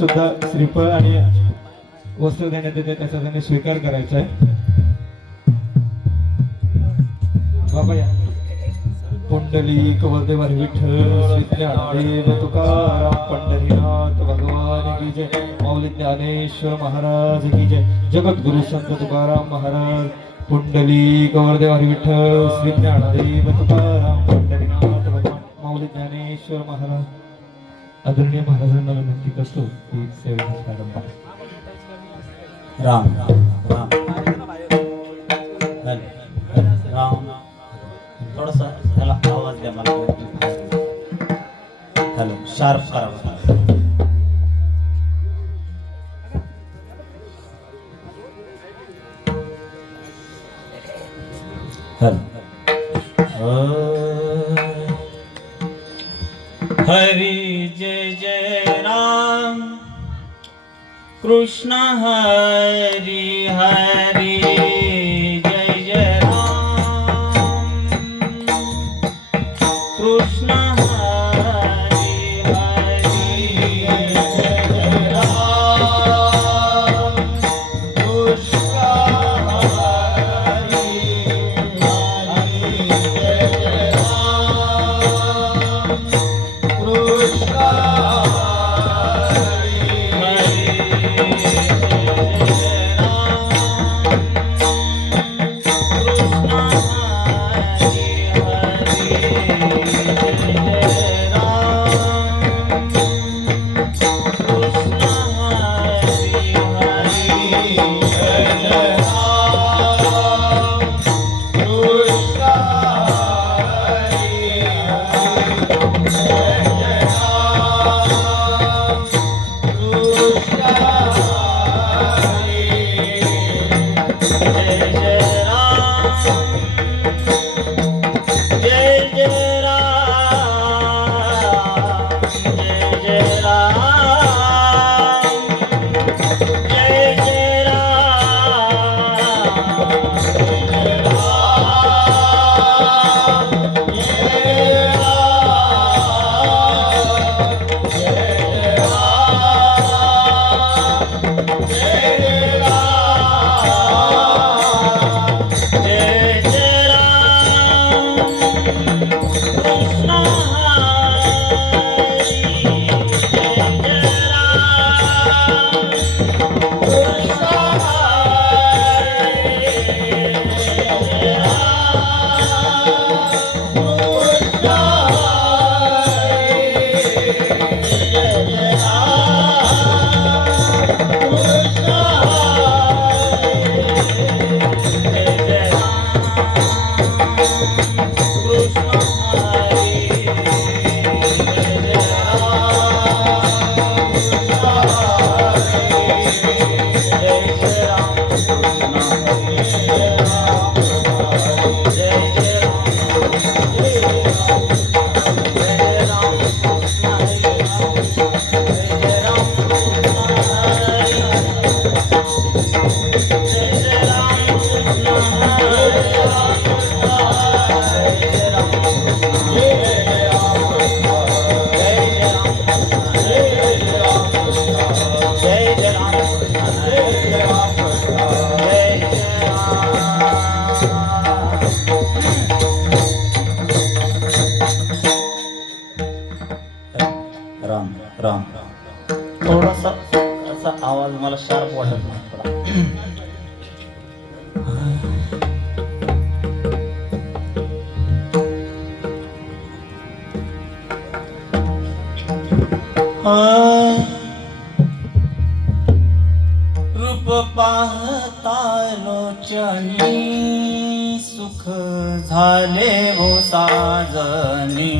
सुद्धा श्रीफळ आणि वस्त्र देण्यात येते, त्याचा त्यांनी स्वीकार करायचा आहे. बाबा या. पुंडलिक वरदेवारी विठ्ठल श्री ज्ञानदेव तुकाराम पंढरीनाथ भगवान की जय. माऊली ज्ञानेश्वर महाराज की जय. जगद्गुरु संत तुकाराम महाराज. पुंडलिक वरदेवारी विठ्ठल श्री ज्ञानदेव तुकाराम पंढरीनाथ भगवान. माऊली ज्ञानेश्वर महाराज. आदरणीय महाराजांना विनंती करतो की सेवेचा प्रारंभ. राम राम राम. थोडासा त्याला आवाज द्या मला. हॅलो, शार्प करा. हरी जय जय राम कृष्ण हरी हरी जय जय राम कृष्ण हरी हरी जय जय राम कृष्ण हरी हरी जय जय राम कृष्ण राम. थोडासा असा आवाज मला शार्प वाटत नाही. रूप पाहता लोचनी सुख झाले वो साजनी.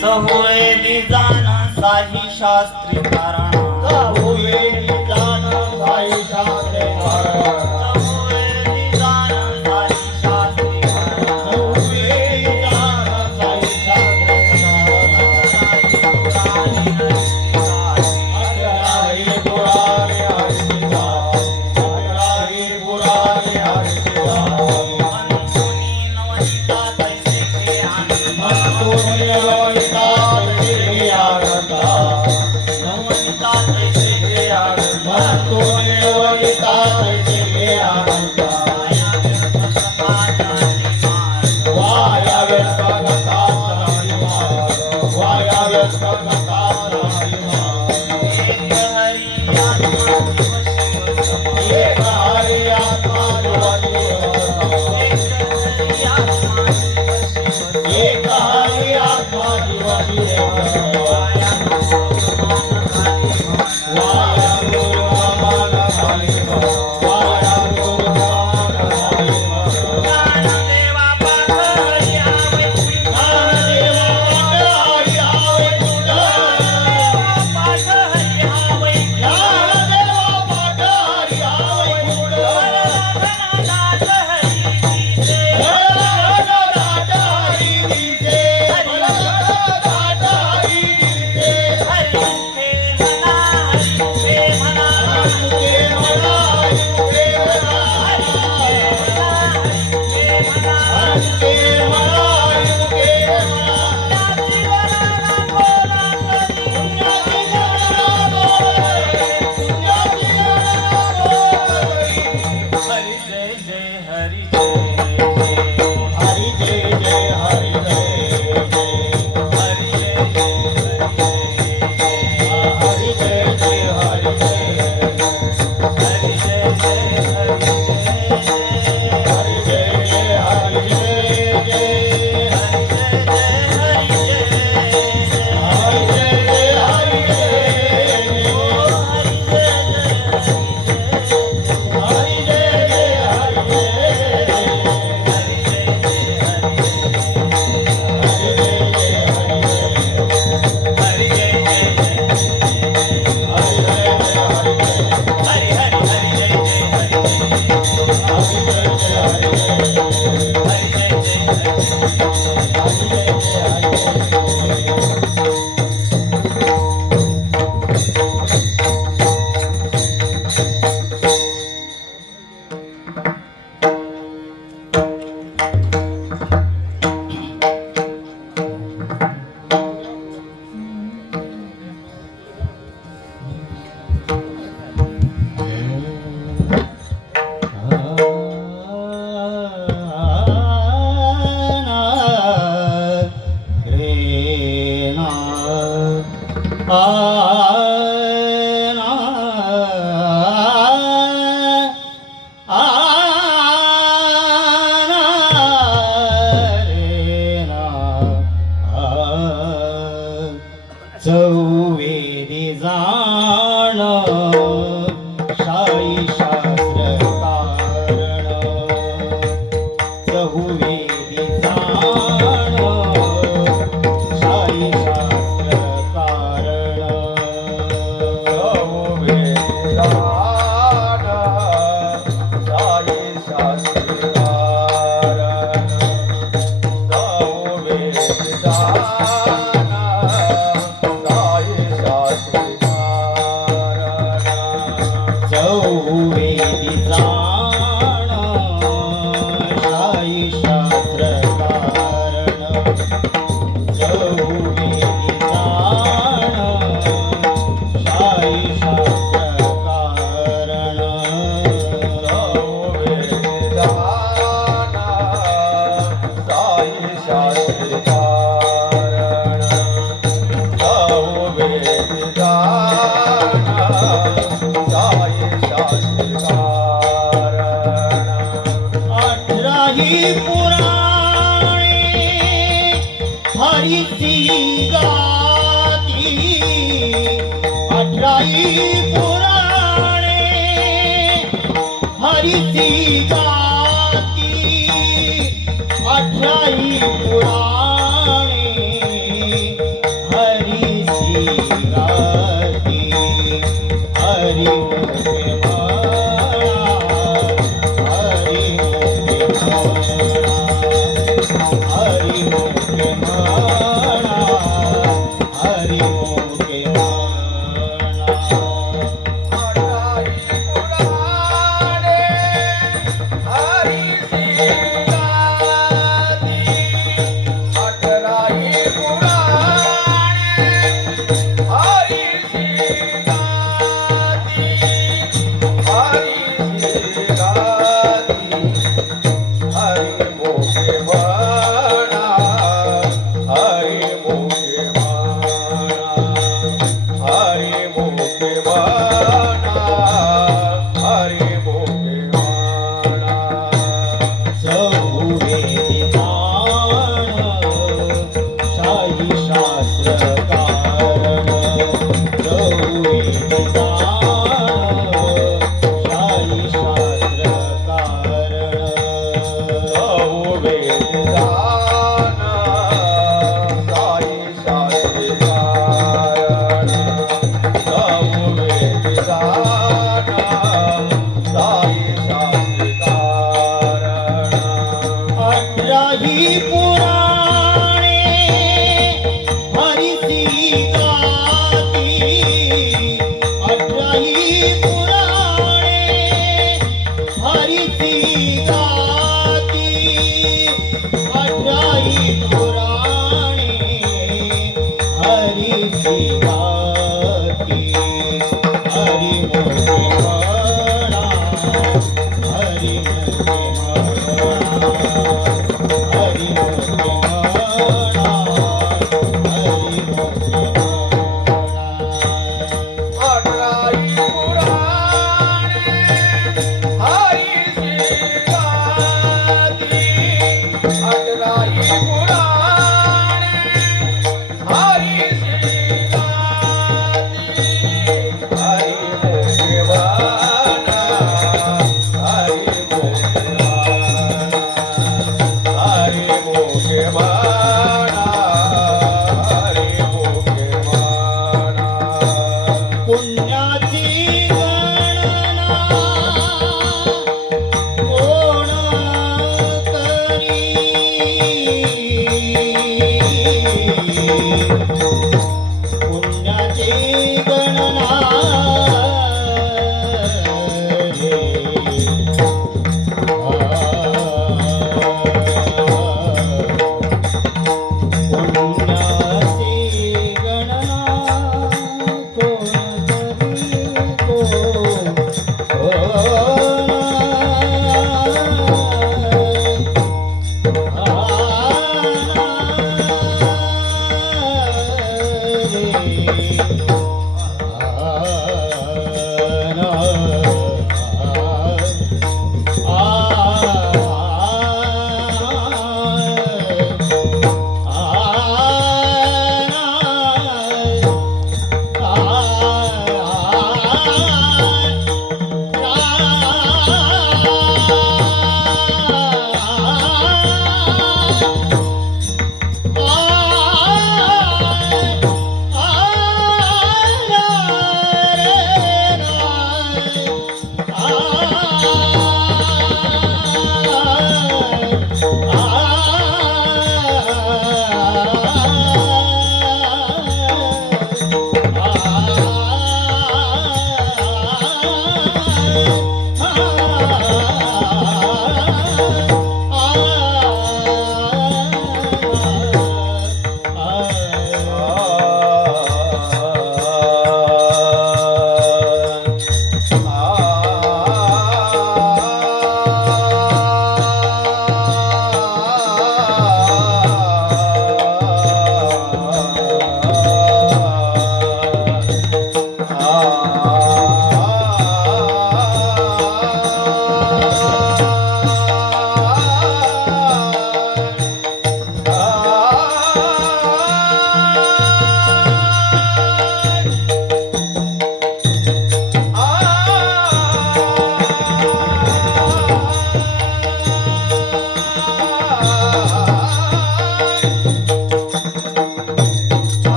चहुळेली जाण साही शास्त्री कारण चहुळेली जाण साही शास्त्री कारण चहुळेली जाण साही शास्त्री कारण चहुळेली जाण साही शास्त्री अकराही पुराणे हरिदास अकराही पुराणे हरिदास अंतुनी नवनीता तैसे के आनंद अंतुनी नवनीता तैसे के आनंद नवनीता तैसे के आनंद अंतुनी नवनीता तैसे के आनंद वाया व्यस्त कथा सारी मार वाया व्यस्त कथा सारी मार एक हरि आत्मा दिवसी एक हरि आत्मा दिवसी वाया गुरु मान खाली अठराई पुराणे हरिची गाती, अठराई पुराणे हरिची गाती, हरि मोठे म्हणा, हरि मोठे म्हणा, हरि मोठे म्हणा, हरि मोठे म्हणा. अठराई पुराणे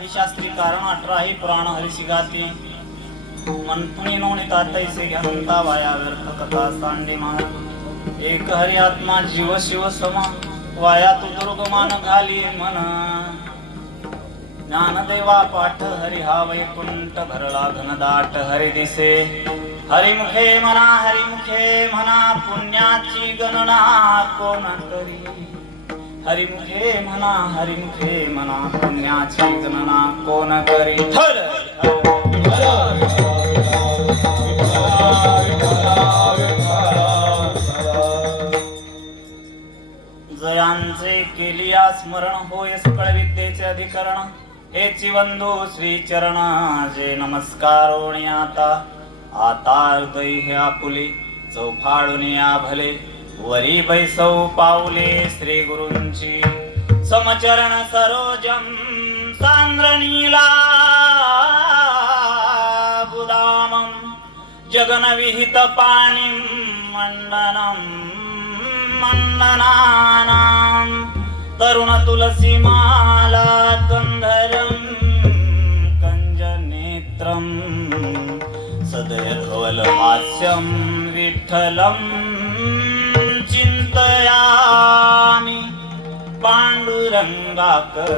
17 शास्त्री कारण 18 पुराण हरिसी गाती मनपुणी नोनिता तैसे घंता वाया व्यर्थ कथा सांडी मान एक हरि आत्मा जीव शिव समा वाया तू दुर्गमान घाली मन ज्ञानदेवा पाठ हरि हा वैकुंठ भरला घनदाट हरि दिसे हरिमुखे म्हणा पुण्याची गणना कोण करी हरिमुखे म्हणा पुण्याची गणना कोण करी जयांचे केलिया स्मरण होय सकळ विद्येचे अधिकरण हेची बंधू श्री चरण जे नमस्कारोणी आता हृदय हे आपुले चौफाळून या भले वरी बैसौ पाऊले श्री गुरूंची समचरण सरोजम सांद्रणीला बुदामं जगनविहित पाणिं मंडनानां तरुण तुलसी माला कंधरं कंजनेत्रं सदयधवल हास्यं विठ्ठलं चिंतयामि पांडुरंगाकरो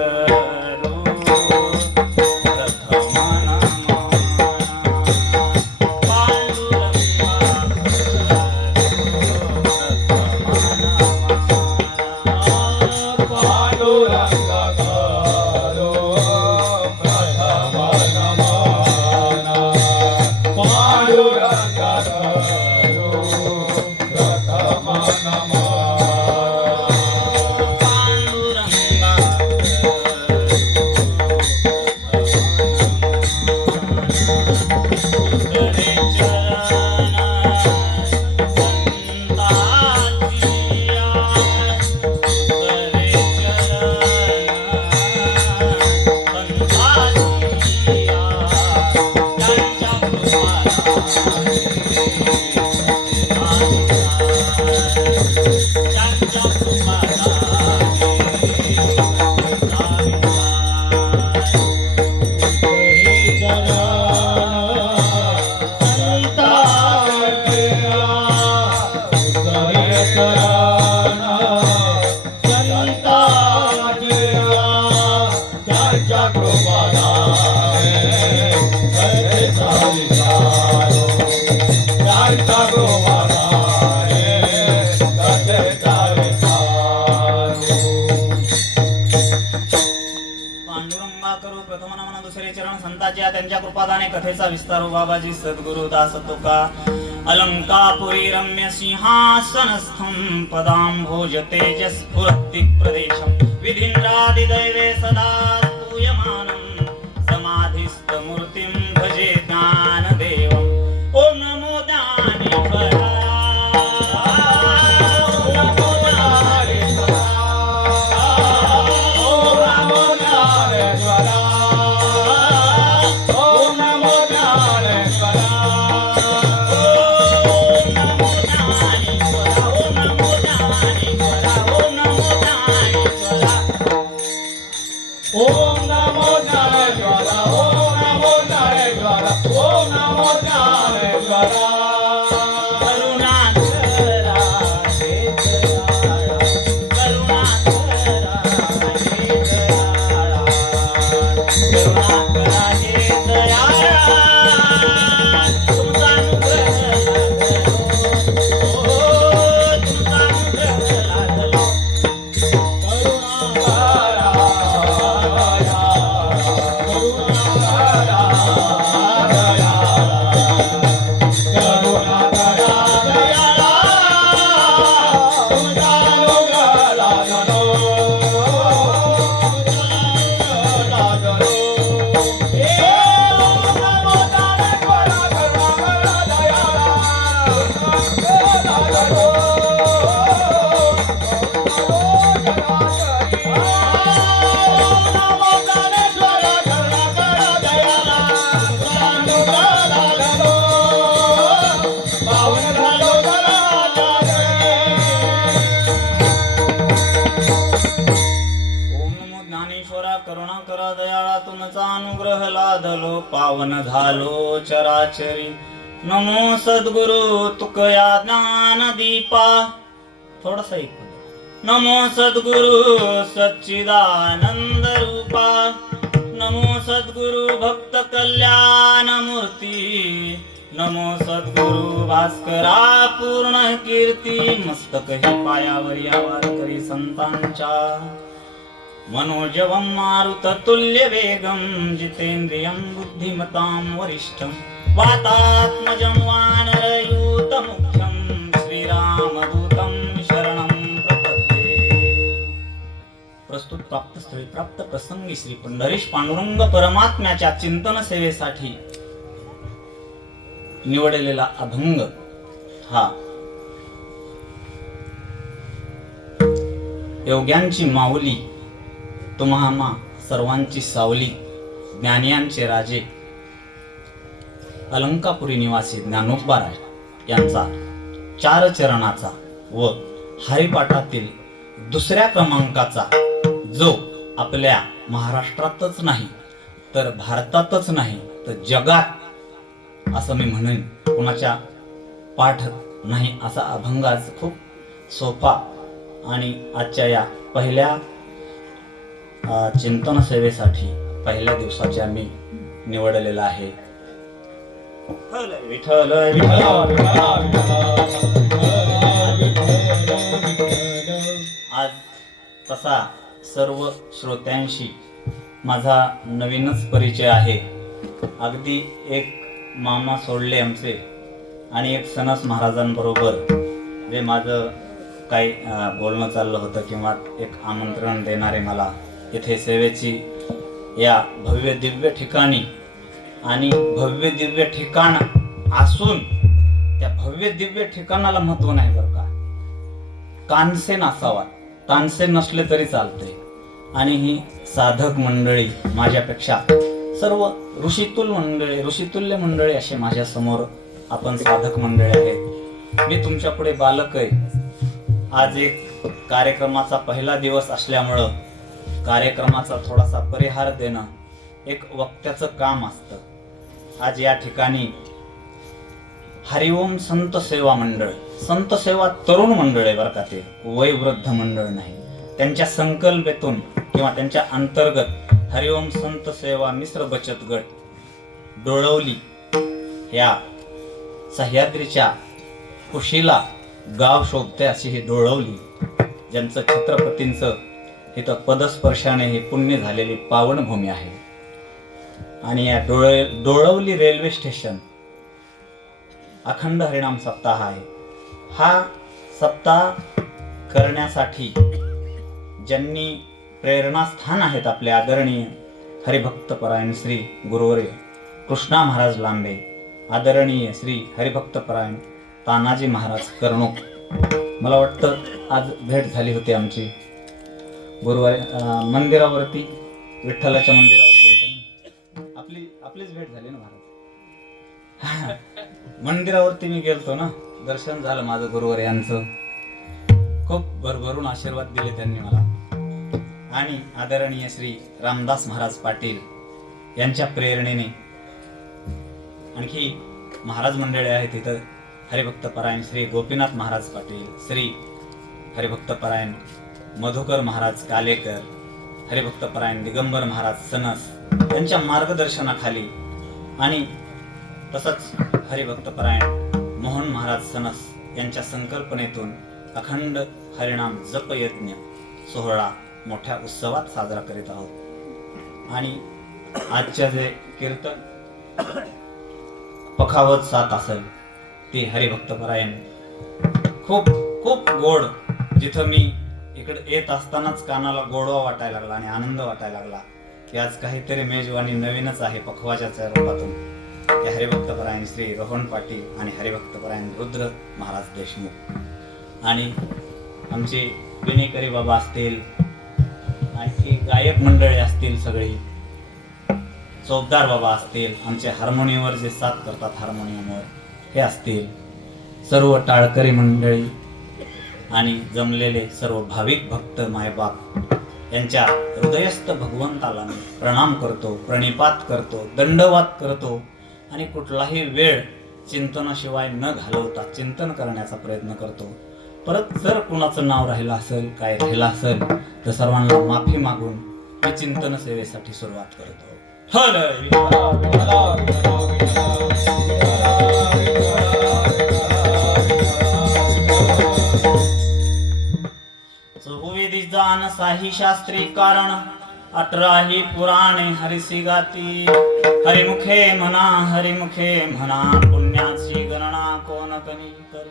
त्यांच्या कृपादाने कथेचा विस्तार बाबाजी सद्गुरु दास तुका अलंकापुरी रम्य सिंहासनस्थं पदांभोज तेजस्फुरति प्रदेशं विधिन्द्रादि दैवे सदा स्तूयमानं समाधिस्थ मूर्तिं भजे ज्ञानदेवम् ओम नमो ज्ञानेश्वराय ओम नमो नारायण ओम नमो नारायण प्रल्हादलो पावन झालो चराचरी नमो सद्गुरु तुकया ज्ञान दीपा थोडस ऐकू नमो सद्गुरु सच्चिदानंद रूपा नमो सद्गुरु भक्त कल्याण मूर्ती नमो सद्गुरु भास्करा पूर्ण कीर्ती मस्तक ही पायावर या वारकरी संतांच्या मनोजवं मारुत तुल्य वेगं जितेंद्रियं बुद्धिमतां वरिष्ठं वातात्मजं वानरयूत मुख्यं श्रीरामदूतं शरणं प्रपद्ये. प्रस्तुत प्राप्त स्थळी प्राप्त प्रसंगी श्री पंढरीश पांडुरंग परमात्म्याच्या चिंतन सेवेसाठी निवडलेला अभंग हा योग्यांची माऊली तुम्हा सर्वांची सावली ज्ञानियांचे राजे अलंकापुरी निवासी ज्ञानोबाराय यांचा 4 चरणाचा व हरिपाठातील 2ऱ्या क्रमांकाचा जो आपल्या महाराष्ट्रातच नाही तर भारतातच नाही तर जगात असं मी म्हणेन कोणाच्या पाठ नाही असा अभंग आज खूप सोपा आणि आजच्या या पहिल्या चिंतन सेवेसाठी पहिल्या दिवसाच्या मी निवडलेला आहे. विठ्ठल आज तसा सर्व श्रोत्यांशी माझा नवीनच परिचय आहे. अगदी एक मामा सोडले आमचे आणि एक सनस महाराजांबरोबर जे माझं काही बोलणं चाललं होतं किंवा एक आमंत्रण देणारे मला इथे सेवेची या भव्य दिव्य ठिकाणी आणि भव्य दिव्य ठिकाण असून त्या भव्य दिव्य ठिकाणाला महत्व नाही बरं का. कानसेन असावा, तानसेन नसले तरी चालते. आणि ही साधक मंडळी माझ्यापेक्षा सर्व ऋषितुल्य मंडळी असे माझ्या समोर आपण साधक मंडळी आहेत. मी तुमच्या पुढे बालक आहे. आज एक कार्यक्रमाचा पहिला दिवस असल्यामुळं कार्यक्रमाचा थोडासा परिहार देणं एक वक्त्याचं काम असतं. आज या ठिकाणी हरिओम संत सेवा मंडळ, संत सेवा तरुण मंडळ आहे बरं का, ते वयोवृद्ध मंडळ नाही. त्यांच्या संकल्पेतून किंवा त्यांच्या अंतर्गत हरिओम संत सेवा मिश्र बचत गट डोळवली या सह्याद्रीच्या कुशीला गाव शोभते अशी ही डोळवली, ज्यांचं छत्रपतींचं इथं पदस्पर्शाने ही पुण्य झालेली पावनभूमी आहे. आणि या डोळवली रेल्वे स्टेशन अखंड हरिनाम सप्ताह आहे. हा सप्ताह करण्यासाठी ज्यांनी प्रेरणास्थान आहेत आपले आदरणीय हरिभक्तपरायण श्री गुरुवर्य कृष्णा महाराज लांबे, आदरणीय श्री हरिभक्तपरायण तानाजी महाराज कर्णूक. मला वाटतं आज भेट झाली होती आमची गुरुवारी मंदिरावरती, विठ्ठलाच्या मंदिरावर गेलो. आपलीच भेट झाली ना महाराज. मंदिरावरती मी गेलतो ना, दर्शन झालं माझं गुरुवार यांचं. खूप भरभरून आशीर्वाद दिले त्यांनी मला. आणि आदरणीय श्री रामदास महाराज पाटील यांच्या प्रेरणेने आणखी महाराज मंडळी आहेत इथं. हरिभक्तपरायण श्री गोपीनाथ महाराज पाटील, श्री हरिभक्तपरायण मधुकर महाराज कालेकर, हरिभक्तपरायण दिगंबर महाराज सनस यांच्या मार्गदर्शनाखाली आणि तसंच हरिभक्तपरायण मोहन महाराज सनस यांच्या संकल्पनेतून अखंड हरिनाम जप यज्ञ सोहळा मोठ्या उत्सवात साजरा करीत आहोत. आणि आजच्या जे कीर्तन पखावत 7 असेल ते हरिभक्तपरायण खूप खूप गोड. जिथं मी इकडे येत असतानाच कानाला गोडवा वाटायला लागला आणि आनंद वाटायला लागला की आज काहीतरी मेजवानी नवीनच आहे पखवाच्या रूपातून. ते हरिभक्तपरायण श्री रोहन पाटील आणि हरिभक्तपरायण रुद्र महाराज देशमुख आणि आमचे विनेकरी बाबा असतील, आणखी गायक मंडळी असतील, सगळी चौकदार बाबा असतील, आमचे हार्मोनियमवर जे साथ करतात हार्मोनियमवर हे असतील, सर्व टाळकरी मंडळी आणि जमलेले सर्व भाविक भक्त मायबाप यांच्या हृदयस्थ भगवंताला मी प्रणाम करतो, प्रणिपात करतो, दंडवत करतो आणि कुठलाही वेळ चिंतनाशिवाय न घालवता चिंतन करण्याचा प्रयत्न करतो. परत जर कुणाचं नाव राहिलं असेल, काय राहिलं असेल, तर सर्वांना माफी मागून मी चिंतन सेवेसाठी सुरुवात करतो. चहुविधी जाण साही शास्त्री कारण 18 पुराणे हरिसी गाती. हरिमुखे म्हणा पुण्याची गणना कोण कनी करी.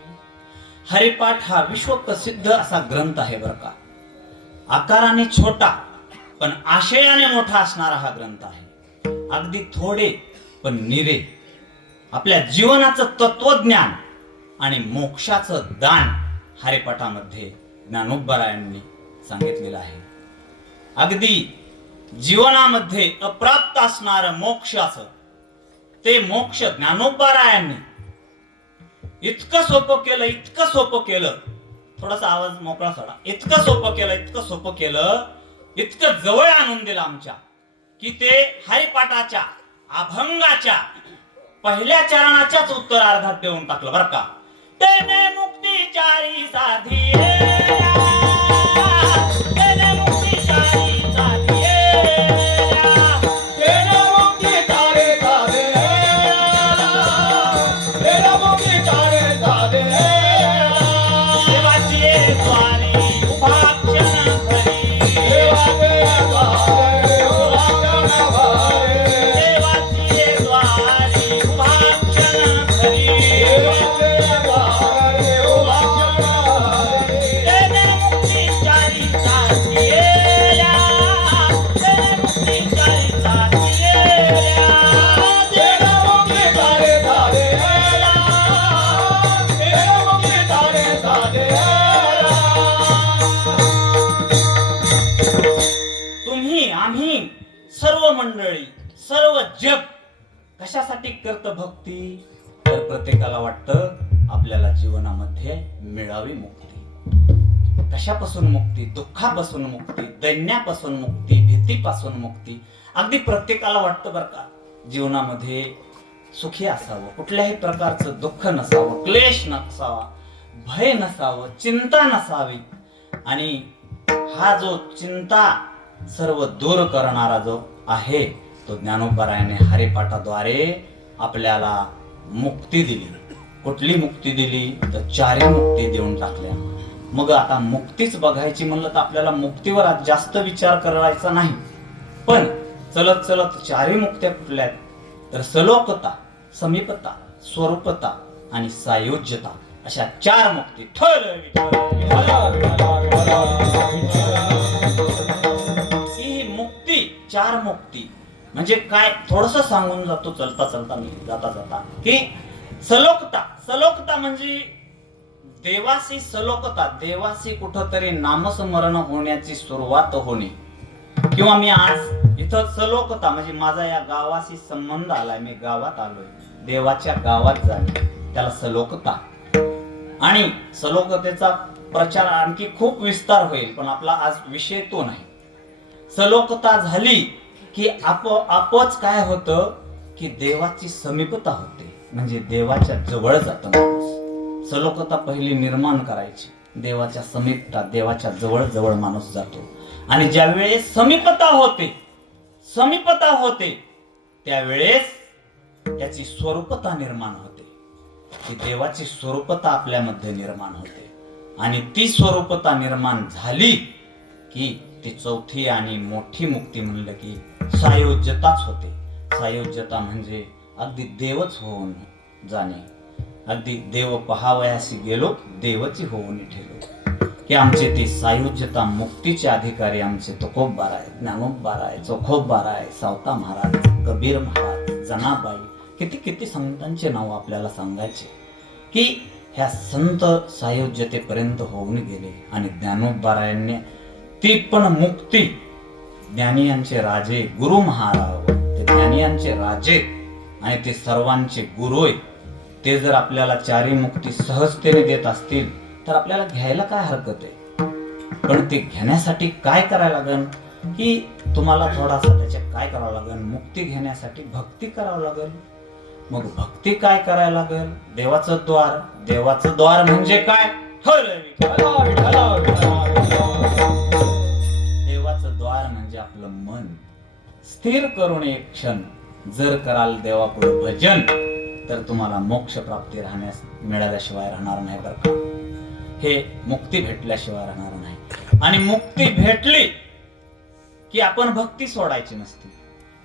हरिपाठ हा विश्वप्रसिद्ध असा ग्रंथ आहे बर का. आकाराने छोटा पण आशयाने मोठा असणारा हा ग्रंथ आहे. अगदी थोडे पण निरे आपल्या जीवनाचं तत्वज्ञान आणि मोक्षाचं दान हरिपाठामध्ये ज्ञानोबरायांनी सांगितलेलं आहे. अगदी जीवनामध्ये अप्राप्त असणार मोक्षाचं ते मोक्ष ज्ञानोबरायांनी इतकं सोपं केलं. थोडासा आवाज मोकळा सोडा. इतकं सोपं केलं, इतकं जवळ आणून दिलं आमच्या, की ते हरिपाठाच्या अभंगाच्या पहिल्या चरणाच्याच उत्तरार्धात देऊन टाकलं बर का. तेने मुक्ती चारी साधी मंडळी सर्व जग कशासाठी करतं भक्ती? तर प्रत्येकाला वाटतं आपल्याला जीवनामध्ये मिळावी मुक्ती. कशापासून मुक्ती? दुःखापासून मुक्ती, दैन्यापासून मुक्ती, भीतीपासून मुक्ती. अगदी प्रत्येकाला वाटतं बरं का, जीवनामध्ये सुखी असावं, कुठल्याही प्रकारचं दुःख नसावं, क्लेश नसावा, भय नसावं, चिंता नसावी. आणि हा जो चिंता सर्व दूर करणारा जो आहे तो ज्ञानोबरायाने हरिपाठाद्वारे आपल्याला मुक्ती दिली. कुठली मुक्ती दिली? तर चारी मुक्ती देऊन टाकल्या. मग आता मुक्तीच बघायची म्हणलं तर आपल्याला मुक्तीवर आज जास्त विचार करायचा नाही, पण चलत चलत चारी मुक्त्या कुठल्या आहेत? तर सलोकता, समीपता, स्वरूपता आणि सायुज्यता अशा चार मुक्ती. ही मुक्ती, चार मुक्ती म्हणजे काय थोडस सांगून जातो चलता मी जाता की सलोकता म्हणजे देवाशी सलोकता, देवाशी कुठंतरी नामस्मरण होण्याची सुरुवात होणे. किंवा मी आज इथं सलोकता म्हणजे माझा या गावाशी संबंध आलाय, मी गावात आलोय, देवाच्या गावात जाणे, त्याला सलोकता. आणि सलोकतेचा प्रचार आणखी खूप विस्तार होईल, पण आपला आज विषय तो नाही. सलोकता झाली की आपोआपच काय होतं की देवाची समीपता होते, म्हणजे देवाच्या जवळ जातं माणूस. सलोकता पहिली निर्माण करायची, देवाच्या समीपता, देवाच्या जवळ जवळ माणूस जातो. आणि ज्या वेळेस समीपता होते त्यावेळेस त्याची स्वरूपता निर्माण होते, ती देवाची स्वरूपता आपल्यामध्ये निर्माण होते. आणि ती स्वरूपता निर्माण झाली की ती चौथी आणि मोठी मुक्ती म्हणलं की सायुज्यताच होते. सायुज्यता म्हणजे अगदी देवच होऊन जाणे. अगदी देव पहावयासी गेलो, देवची होऊन ठेलो. की आमचे ती सायुज्यता मुक्तीचे अधिकारी आमचे तुकोबबारा आहे, ज्ञानोबबारा आहे, चोखोबबारा आहे, सावता महाराज, कबीर महाराज, जनाबाई, किती संतांचे नाव आपल्याला सांगायचे की ह्या संत सायुज्यतेपर्यंत होऊन गेले. आणि ज्ञानोबबारायांनी ती पण मुक्ती, ज्ञानियांचे राजे गुरु महाराज, ते ज्ञानियांचे राजे आणि ते सर्वांचे गुरु आहेत, ते जर आपल्याला चारी मुक्ती सहजतेने देत असतील तर आपल्याला घ्यायला काय हरकत आहे? पण ते घेण्यासाठी काय करायला लागेल की तुम्हाला थोडासा त्याच्यात काय करावं लागेल, मुक्ती घेण्यासाठी भक्ती करावं लागेल. मग भक्ती काय करायला लागेल, देवाचं द्वार. देवाचं द्वार म्हणजे काय, देवाचं द्वार म्हणजे आपलं मन स्थिर करून एक क्षण जर कराल देवापुढे भजन, तर तुम्हाला मोक्ष प्राप्ती राहण्यास मिळाल्याशिवाय राहणार नाही बरं का. हे मुक्ती भेटल्याशिवाय राहणार नाही. आणि मुक्ती भेटली की आपण भक्ती सोडायची नसती.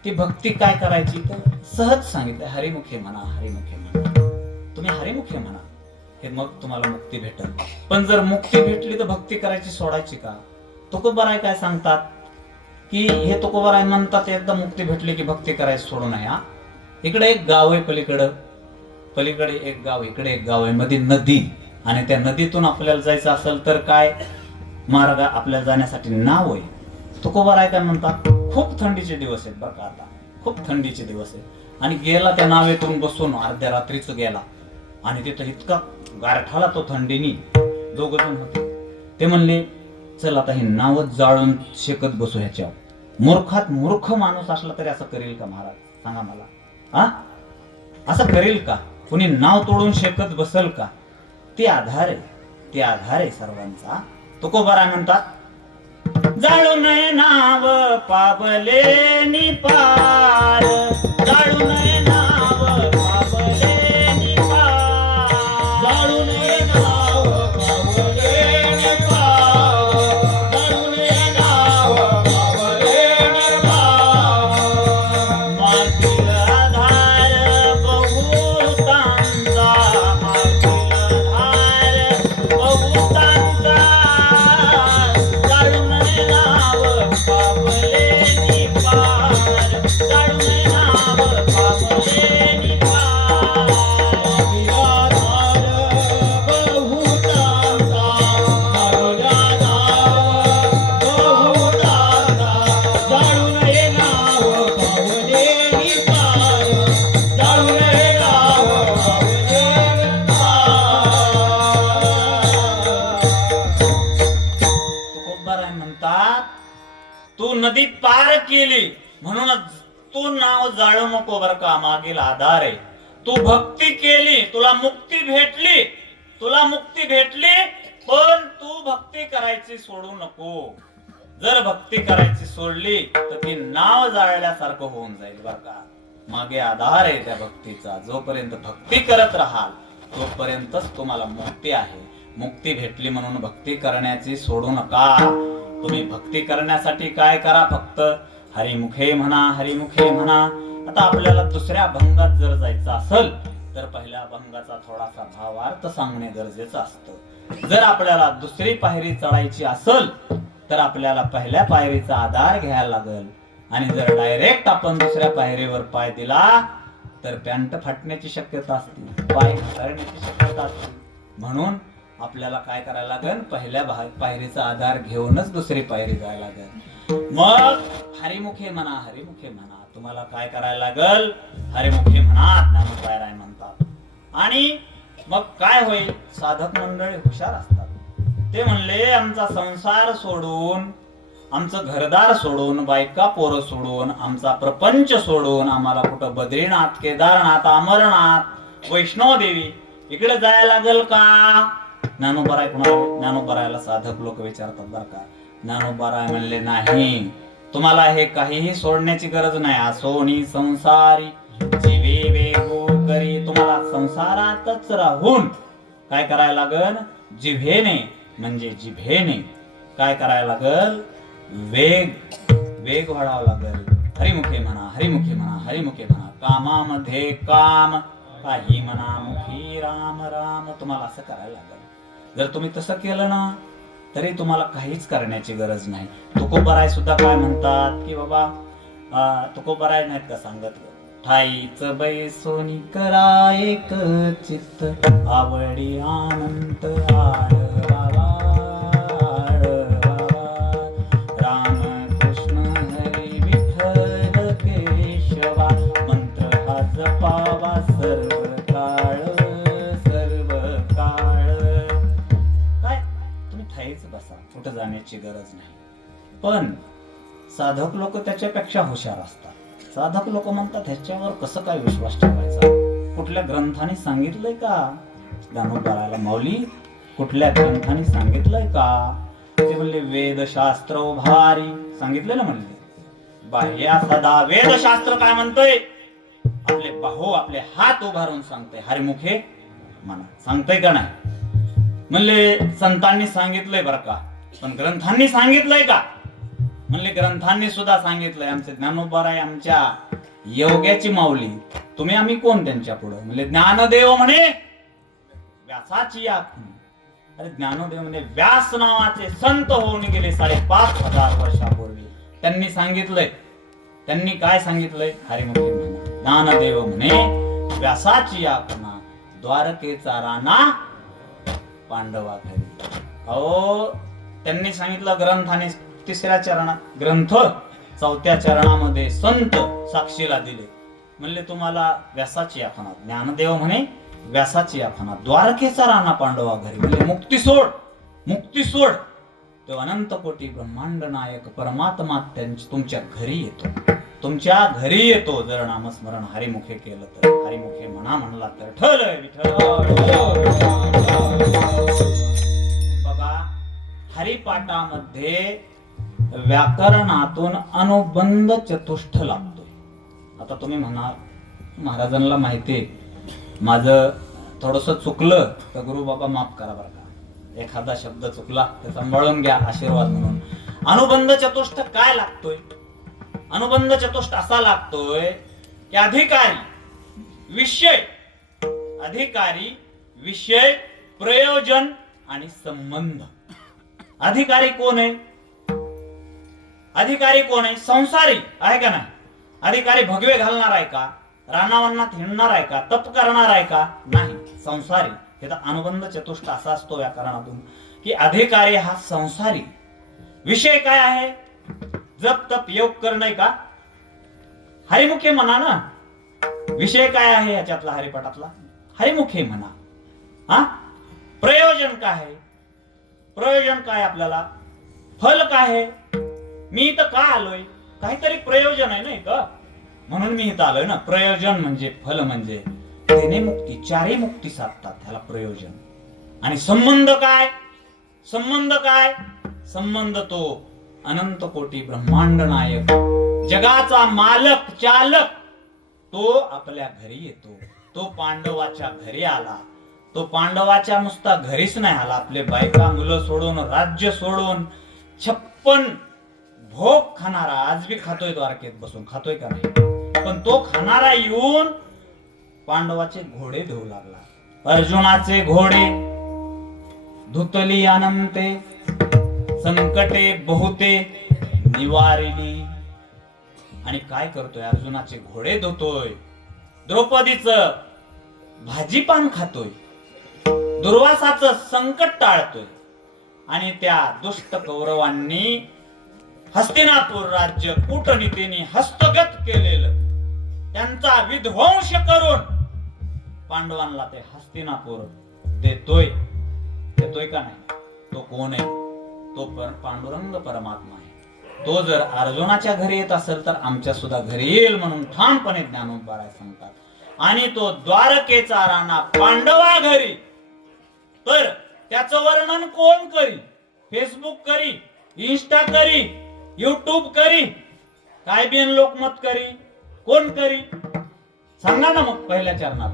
ती भक्ती काय करायची तर सहज सांगितलं, हरिमुखे म्हणा, हरिमुखे म्हणा. तुम्ही हरिमुखे म्हणा, हे मग तुम्हाला मुक्ती भेटेल. पण जर मुक्ती भेटली तर भक्ती करायची सोडायची का. तुकोबाराय काय सांगतात की हे तुकोबाराय म्हणतात एकदा मुक्ती भेटली की भक्ती करायची सोडू नये. इकडे एक गाव आहे, पलीकडे एक गाव, इकडे एक गाव आहे, मध्ये नदी. आणि त्या नदीतून आपल्याला जायचं असेल तर काय मार्ग आपल्याला जाण्यासाठी नाव आहे. तुकोबाराय काय म्हणतात, खूप थंडीचे दिवस आहेत बरं का, आता खूप थंडीचे दिवस आहेत. आणि गेला त्या नावेतून बसून अर्ध्या रात्रीच गेला आणि तिथं इतका गारठाला तो थंडीनी. दोघ जण होते, ते म्हणले चल आता हे नावच जाळून शेकत बसू ह्याच्यावर. मूर्खात मूर्ख माणूस असला तरी असं करेल का महाराज, सांगा मला. असं करेल का कुणी, नाव तोडून शेकत बसल का. ते आधार आहे सर्वांचा. तुकोबाराय म्हणतात, जाळू नये नाव पाबले निपार, जाळू नये नाव पाबले निपार, जाळू नये नाव पाबले निपार, जाळू नये नाव पाबले निपार. मागील आधार बहुतांचा, मागील आधार बहुतांचा, जाळू नये नाव पाबले निपार, जाळू नये नाव पाबले निपार. मागील आधार बहुतांचा, मागील आधार बहुतांचा, जाळू नये नाव पाबले निपार, जाळू नये नाव पाबले निपार. तुकोबाराय म्हणतात, तू नदी पार केली म्हणूनच तू नाव जाळू नको बर का, मागील आधार आहे. तू भक्ती केली, तुला मुक्ती भेटली, तुला मुक्ती भेटली, पण तू भक्ती करायची सोडू नको. जर भक्ती करायची सोडली तर ती नाव जाळल्यासारखं होऊन जाईल बर का. मागे आधार आहे त्या भक्तीचा. जोपर्यंत भक्ती करत राहाल तोपर्यंतच तुम्हाला मुक्ती आहे. मुक्ती भेटली म्हणून भक्ती करण्याची सोडू नका. तुम्ही भक्ती करण्यासाठी काय करा, फक्त हरिमुखे म्हणा, हरिमुखे म्हणा. आता आपल्याला दुसऱ्या अभंगात जर जायचं असेल तर पहिल्या अभंगाचा थोडासा भावार्थ सांगणे गरजेचं असतं. जर आपल्याला दुसरी पायरी चढायची असेल तर आपल्याला पहिल्या पायरीचा आधार घ्यायला लागेल. आणि जर डायरेक्ट आपण दुसऱ्या पायरीवर पाय दिला तर पॅन्ट फाटण्याची शक्यता असते, पाय घसरण्याची शक्यता असते. म्हणून आपल्याला काय करायला लागेल, पहिल्या पायरीचा आधार घेऊनच दुसरी पायरी जायला लागेल. मग हरिमुखे म्हणा, हरिमुखे म्हणा. तुम्हाला काय करायला लागेल, हरिमुखे म्हणा, ज्ञानोबाराय म्हणतात. आणि मग काय होईल, साधक मंडळी हुशार असतात. ते म्हणले आमचा संसार सोडून, आमचं घरदार सोडून, बायका पोरं सोडून, आमचा प्रपंच सोडून आम्हाला कुठं बद्रीनाथ, केदारनाथ, अमरनाथ, वैष्णोदेवी इकडे जायला लागेल का. ज्ञानोबाराय कुणाला, ज्ञानोबारायला साधक लोक विचारतात बरं का. ज्ञानोबाराय म्हणले नाही, तुम्हाला हे काहीही सोडण्याची गरज नाही. असोनी संसारी जीवे वेगो करी. तुम्हाला संसारातच राहून काय करायला लागल, जिभेने म्हणजे जिभेने काय करायला लागल, वेग वाढावा लागल. हरिमुखे म्हणा, हरिमुखे म्हणा, हरिमुखे म्हणा. कामामध्ये काम, काही म्हणा मुखी राम राम. तुम्हाला असं करायला लागल. जर तुम्ही तसं केलं ना तरी तुम्हाला काहीच करण्याची गरज नाही. तुकोबाराय सुद्धा काय म्हणतात की बाबा, तुकोबाराय नाहीत का सांगत, ठाईच बैसोनी करा एक चित्त, आवडी आनंद आळवावा, राम कृष्ण हरी विठ्ठल केशवा, मंत्र हा जपावा सर्व काळ, सर्व काळ. काय तुम्ही ठाईच इथंच बसा, कुठं जाण्याची गरज नाही. पण साधक लोक त्याच्यापेक्षा हुशार असतात. साधक लोक म्हणतात ह्याच्यावर कसं काय विश्वास ठेवायचा, कुठल्या ग्रंथाने सांगितलंय का ज्ञानोबाराला, माऊली कुठल्या ग्रंथाने सांगितलंय का? ते म्हणले वेदशास्त्र भारी सांगितलं ना. म्हणले बाह्या सदा वेदशास्त्र काय म्हणतोय, आपले बाहू आपले हात उभारून सांगते हरिमुखे म्हणा, सांगतय का नाही? म्हणले संतांनी सांगितलंय बरं का, पण ग्रंथांनी सांगितलंय का? म्हणले ग्रंथांनी सुद्धा सांगितलंय. आमचे ज्ञानोबाराय आमच्या योग्याची माऊली, तुम्ही आम्ही कोण त्यांच्या पुढे? म्हणले ज्ञानदेव म्हणे व्यासाची या. अरे ज्ञानदेव म्हणे व्यास नावाचे संत होऊन गेले 5,500 वर्षापूर्वी. त्यांनी सांगितलंय. त्यांनी काय सांगितलंय? हरिमुखे म्हणा. ज्ञानदेव म्हणे व्यासाची या पुन्हा द्वारकेचा राणा पांडवा घरी. अहो त्यांनी सांगितलं ग्रंथाने 3ऱ्या चरणात, ग्रंथ 4थ्या चरणामध्ये संत साक्षीला दिले. म्हणले तुम्हाला व्यासाची यातना. ज्ञानदेव म्हणे व्यासाची यातना द्वारकेचा राणा पांडवा घरी. म्हणजे मुक्ती सोड, मुक्ती सोड. तो अनंत कोटी ब्रह्मांड नायक परमात्मा तुमच्या घरी येतो, तुमच्या घरी येतो. जर नामस्मरण हरिमुखे केलं तर, हरिमुखे म्हणा म्हणला तर ठल विठ्ठल. बघा हरिपाठामध्ये व्याकरणातून अनुबंध चतुष्ट लागतोय. आता तुम्ही म्हणाल महाराजांना माहितीये माझं थोडस चुकलं तर गुरु बाबा माफ करा बरं का, एखादा शब्द चुकला तर सांभाळून घ्या आशीर्वाद म्हणून. अनुबंध चतुष्ट काय लागतोय? अनुबंध चतुष्ट असा लागतोय की अधिकारी विषय प्रयोजन आणि संबंध. अधिकारी कोण आहे? अधिकारी कोण आहे? संसारी आहे का नाही? अधिकारी भगवे घालणार आहे का? रानावनात हिंडणार आहे का? तप करणार आहे का? नाही, संसारी. हे तर अनुबंध चतुष्ट असा असतो व्याकरणातून की अधिकारी हा संसारी. विषय काय आहे? जप तप योग करणे का? हरिमुखे म्हणा ना. विषय काय आहे याच्यातला हरिपाठातला? हरिमुखे म्हणा. हा प्रयोजन काय आहे? प्रयोजन काय आपल्याला? फल काय आहे? मी इथं का आलोय? काहीतरी प्रयोजन आहे नाही का, म्हणून मी इथं आलोय ना. प्रयोजन म्हणजे फल म्हणजे तेने मुक्ती, 4ही मुक्ती साधतात, त्याला प्रयोजन. आणि संबंध काय? संबंध काय? संबंध तो अनंत कोटी ब्रह्मांड नायक जगाचा मालक चालक तो आपल्या घरी येतो. तो पांडवाच्या घरी आला. तो पांडवाच्या नुसता घरीच नाही आला, आपले बायका मुलं सोडून, राज्य सोडून, 56 भोग खाणारा, आज बी खातोय द्वारकेत बसून, खातोय का नाही? पण तो खाणारा येऊन पांडवाचे घोडे धुवू लागला. अर्जुनाचे घोडे धुतली अनंते संकटे बहुते निवारिली. आणि काय करतोय? अर्जुनाचे घोडे धुतोय, द्रौपदीचं भाजीपान खातोय, दुर्वासाचं संकट टाळतोय. आणि त्या दुष्ट कौरवांनी हस्तिनापूर राज्य कूटनीतीने हस्तगत केलेलं, त्यांचा विध्वंस करून पांडवांना ते हस्तिनापूर देतोय. देतोय का नाही? तो कोण आहे? तो पांडुरंग परमात्मा आहे. तो जर अर्जुनाच्या घरी येत असेल तर आमच्या सुद्धा घरी येईल म्हणून ठामपणे ज्ञानोबा सांगतात. आणि तो द्वारकेचा राणा पांडवा घरी, तर त्याचं वर्णन कोण करी? फेसबुक करी, इंस्टा करी, युट्यूब करी, काय बिन लोकमत करी, कोण करी? सांगा ना मग पहिल्या चरणात.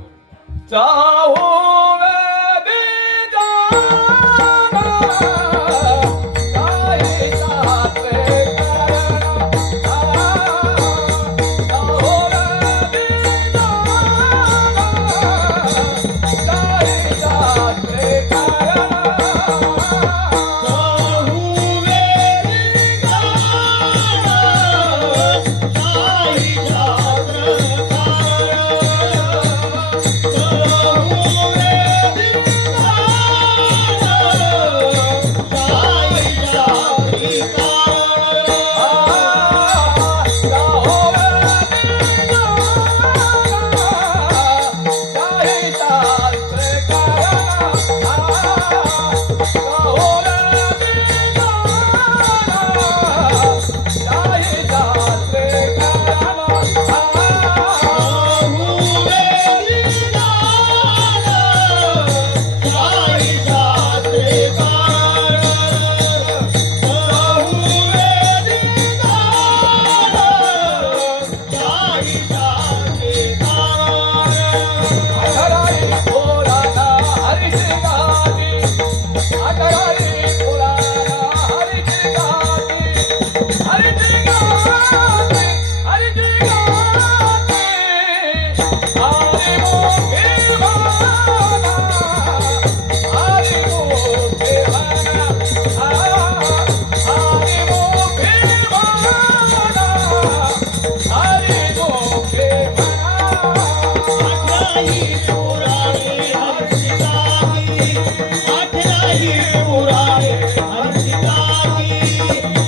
पुराणे हरीची गाती,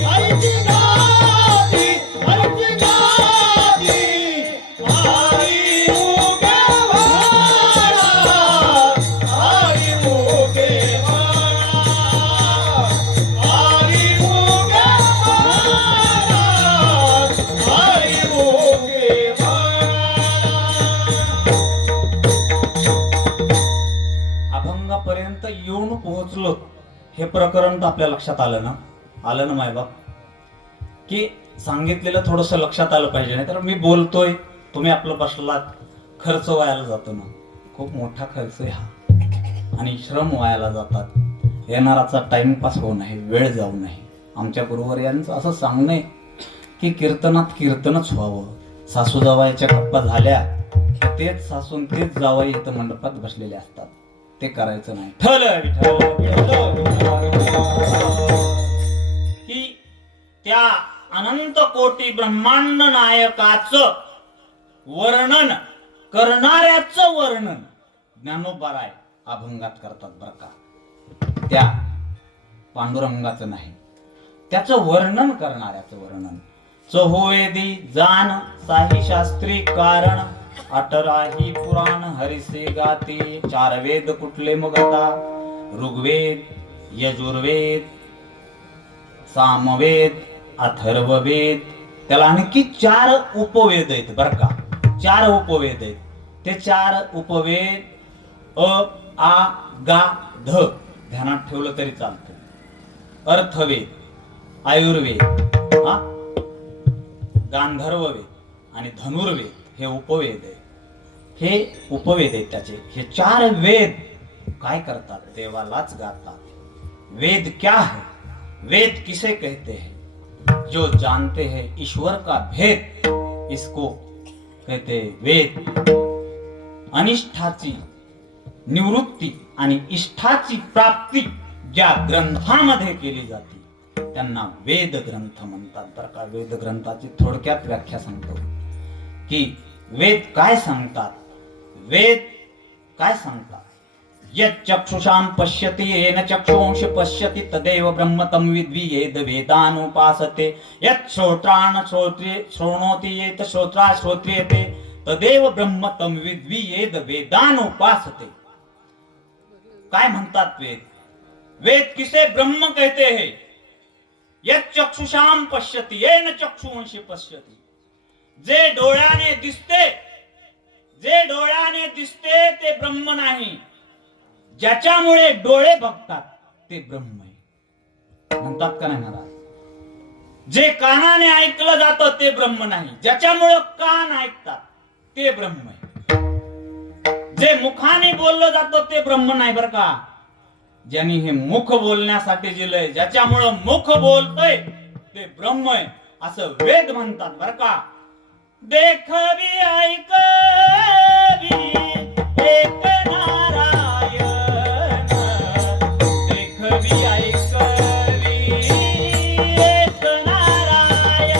हरीची गाती, हरीची गाती. हरी मुके म्हणा, हरी मुके म्हणा, हरी मुके म्हणा, हरी मुके म्हणा. अभंगापर्यंत येऊन पोहोचलो हे प्रकरण तर आपल्या लक्षात आलं ना मायबाप, की सांगितलेलं थोडस लक्षात आलं पाहिजे. नाही तर मी बोलतोय, तुम्ही आपलं बसलात, खर्च वायाला जातो ना, खूप मोठा खर्च आहे हा, आणि श्रम वायाला जातात. येणाराचा टाइमपास होऊ नये, वेळ जाऊ नये. आमच्या गुरुवर यांचं असं सांगणं आहे की कीर्तनात कीर्तनच व्हावं. सासू जावयाच्या गप्पा झाल्या, तेच सासून तेच जावई इथं मंडपात बसलेले असतात, ते करायचं नाही. की त्या अनंत कोटी ब्रह्मांड नायकाचं वर्णन करणाऱ्याचं वर्णन ज्ञानोबाराय अभंगात करतात बरं का. त्या पांडुरंगाचं नाही, त्याचं वर्णन करणाऱ्याचं वर्णन. चहुवेदी जाण साही शास्त्री कारण, 18 पुराण हरिसे गाती. 4 वेद कुठले मग आता? ऋग्वेद, यजुर्वेद, सामवेद, अथर्ववेद. त्याला आणखी 4 उपवेद आहेत बरं का. 4 उपवेद आहेत. ते 4 उपवेद अ, आ, गा, ध ध्यानात ठेवलं तरी चालतं. अर्थवेद, आयुर्वेद, गांधर्ववेद आणि धनुर्वेद हे उपवेद आहे. हे उपवेद आहेत त्याचे. हे 4 वेद काय करतात? देवालाच गातात. वेद क्या है? वेद किसे कहते हैं? जो जानते हैं ईश्वर का भेद, इसको कहते हैं वेद. अनिष्ठाची निवृत्ती आणि इष्टाची प्राप्ती ज्या ग्रंथामध्ये केली जाते त्यांना वेद ग्रंथ म्हणतात बरं का. वेद ग्रंथाची थोडक्यात व्याख्या सांगतो की वेद काय सांगतात. वेद काय सांगतात? यच्चक्षुषां पश्यति येन चक्षुंष पश्यति तदेव ब्रह्म तं विद्वियेद वेदानुपासते. यत् श्रोत्रान् शृणोति येत श्रोत्रा श्रोत्रियते तदेव ब्रह्म तं विद्वियेद वेदानुपासते. काय म्हणतात वेद? वेद किसे ब्रह्म कहते हैं? यच्चक्षुषां पश्यति येन चक्षुंष पश्यति. जे डोळ्याने दिसते, जे डोळ्याने दिसते ते ब्रह्म नाही, ज्याच्यामुळे डोळे बघतात ते ब्रह्म आहे. म्हणतात का नाही महाराज? जे कानाने ऐकलं जातं ते ब्रह्म नाही, ज्याच्यामुळे कान ऐकतात ते ब्रह्म आहे. जे मुखाने बोललं जातं ते ब्रह्म नाही बरं का. ज्यांनी हे मुख बोलण्यासाठी दिलंय, ज्याच्यामुळं मुख बोलतय ते ब्रह्म आहे असं वेद म्हणतात बरं का. देखवी ऐकवी एक नारायण, देखवी ऐकवी एक नारायण,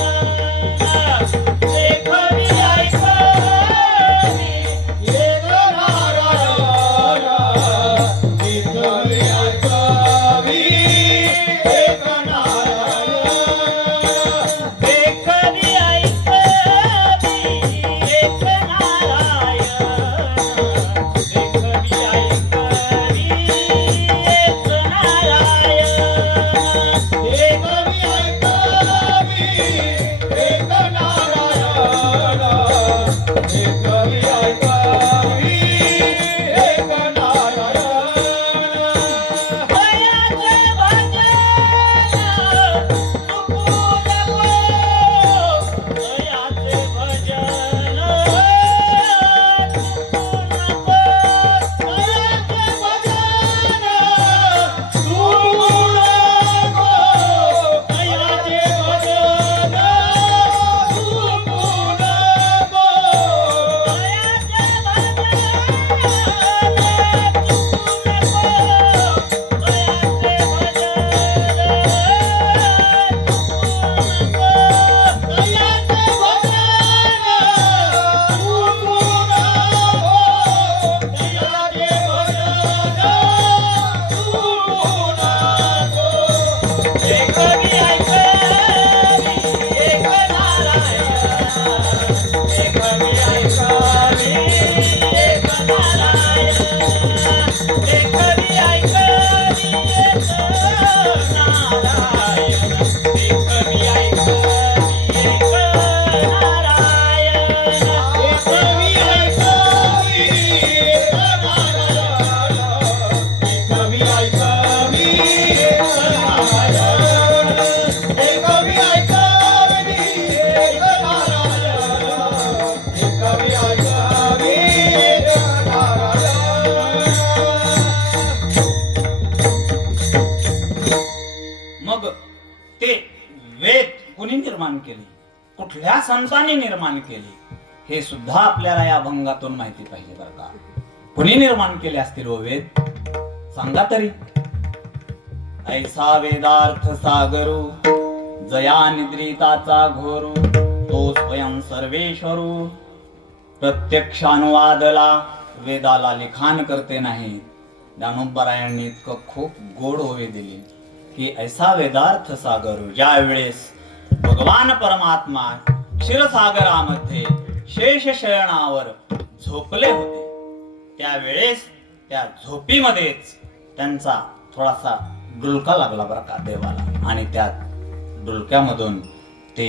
देखवी ऐकवी एक नारायण, देखवी ऐकवी एक नारायण, देखवी ऐकवी एक नारायण, देखवी निर्माण केली, कुठल्या संतांनी निर्माण केली, हे सुद्धा आपल्याला या अभंगातून माहिती पाहिजे बरं का. कुणी निर्माण केले असतील व वेद सांगा तरी. ऐसा वेदार्थ सागरू जया निद्रिताचा घोरू, तो स्वयं सर्वेश्वरू प्रत्यक्षानुवादला. वेदाला लिखाण करते नाही. ज्ञानोबरायांनी इतकं खूप गोड ओवे दिली की ऐसा वेदार्थ सागरू. ज्या वेळेस भगवान परमात्मा क्षीरसागरामध्ये शेष शयनावर झोपले होते, त्यावेळेस त्या झोपीमध्येच त्यांचा थोडासा डुलका लागला बरं का देवाला, आणि त्या डुलक्यामधून ते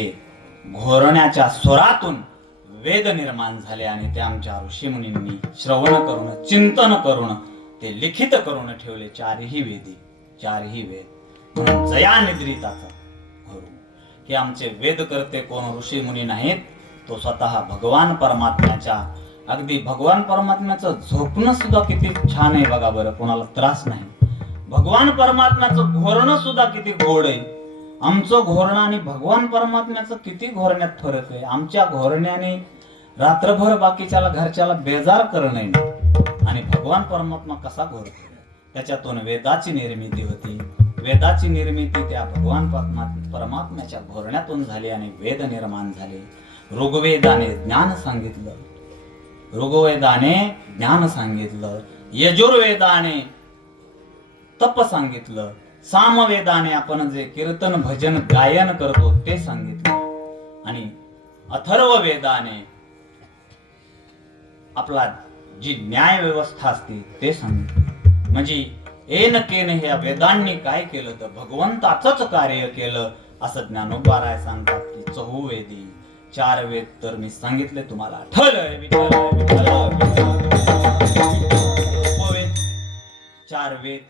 घोरण्याच्या स्वरातून वेद निर्माण झाले, आणि ते आमच्या ऋषीमुनींनी श्रवण करून चिंतन करून ते लिखित करून ठेवले. चारही वेद म्हणून जया निद्रिताचा घोरू, की आमचे वेद करते कोण ऋषी मुनी नाहीत, तो स्वतः भगवान परमात्म्याच्या. अगदी भगवान परमात्म्याचं झोपणं सुद्धा किती छान आहे बघा बरं, कोणाला त्रास नाही. भगवान परमात्म्याचं घोरणं सुद्धा किती गोड आहे. आमचं घोरणं आणि भगवान परमात्म्याचं किती घोरण्यात फरक आहे. आमच्या घोरण्याने रात्रभर बाकीच्याला घरच्याला बेजार करणे, आणि भगवान परमात्मा कसा घोरतो, त्याच्यातून वेदाची निर्मिती होती. वेदाची निर्मिती त्या भगवान परमात्म्याच्या घोरण्यातून झाली आणि वेद निर्माण झाले. ऋग्वेदाने ज्ञान सांगितलं, यजुर्वेदाने तप सांगितलं, सामवेदाने आपण जे कीर्तन भजन गायन करतो ते सांगितलं, आणि अथर्व वेदाने आपला जी न्याय व्यवस्था असते ते सांगितलं. म्हणजे एन केन ह्या वेदांनी काय केलं तर भगवंताचंच कार्य केलं असं ज्ञानोबराय सांगतात की चहुवेदी. 4 वेद तर मी सांगितले तुम्हाला. उपवेद 4 वेद,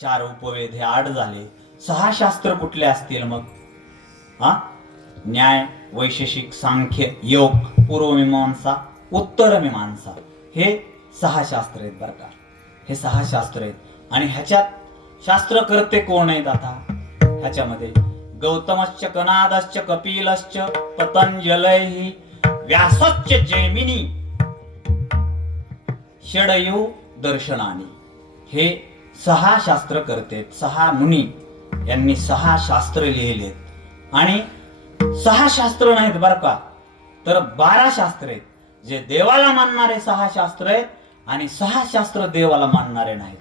4 उपवेद, हे 8 झाले. 6 शास्त्र कुठले असतील मग? न्याय, वैशेषिक, सांख्य, योग, पूर्वमीमांसा, उत्तरमीमांसा, हे 6 शास्त्र आहेत बरं का. हे 6 शास्त्र आहेत. आणि ह्याच्यात शास्त्रकर्ते कोण आहेत आता? ह्याच्यामध्ये गौतमश्च, कनादश्च, कपिलश्च, पतंजलैः, व्यासश्च, जैमिनी, षडयू दर्शनानी, हे 6 शास्त्रकर्ते, 6 मुनी यांनी 6 शास्त्र लिहिलेत. आणि 6 शास्त्र नाहीत बरं का, तर 12 शास्त्र आहेत. जे देवाला मानणारे 6 शास्त्र आहेत, आणि 6 शास्त्र देवाला मानणारे नाहीत.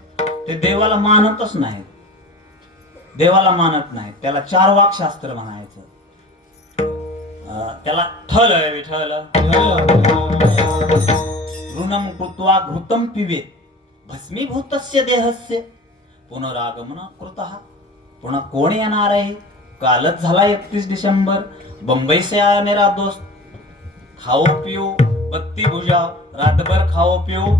ते देवाला मानतच नाहीत, देवाला मानत नाहीत. त्याला 4 वाक शास्त्र म्हणायचं. त्याला थल विठल ऋणम कृत्वा घृतम पिबेत भस्मीभूतस्य देहस्य पुनरागमन कृतः. पुन्हा कोण येणार आहे? कालच झाला 31 डिसेंबर. बंबई से आया मेरा दोस्त. खाओ पिओ बत्ती बुझाओ, रातभर खाओ पिओ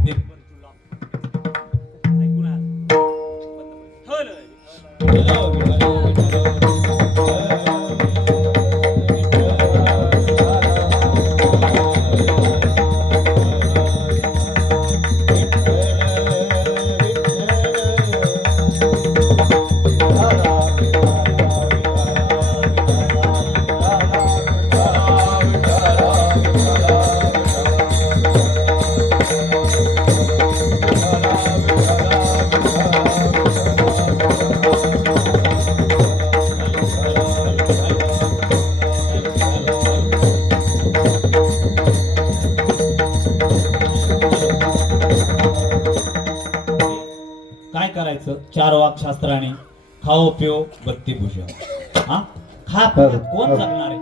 करायचं 4 वाक शास्त्राने. खाओ पिओ बत्ती बुझाओ. खा कोण जगणार आहे?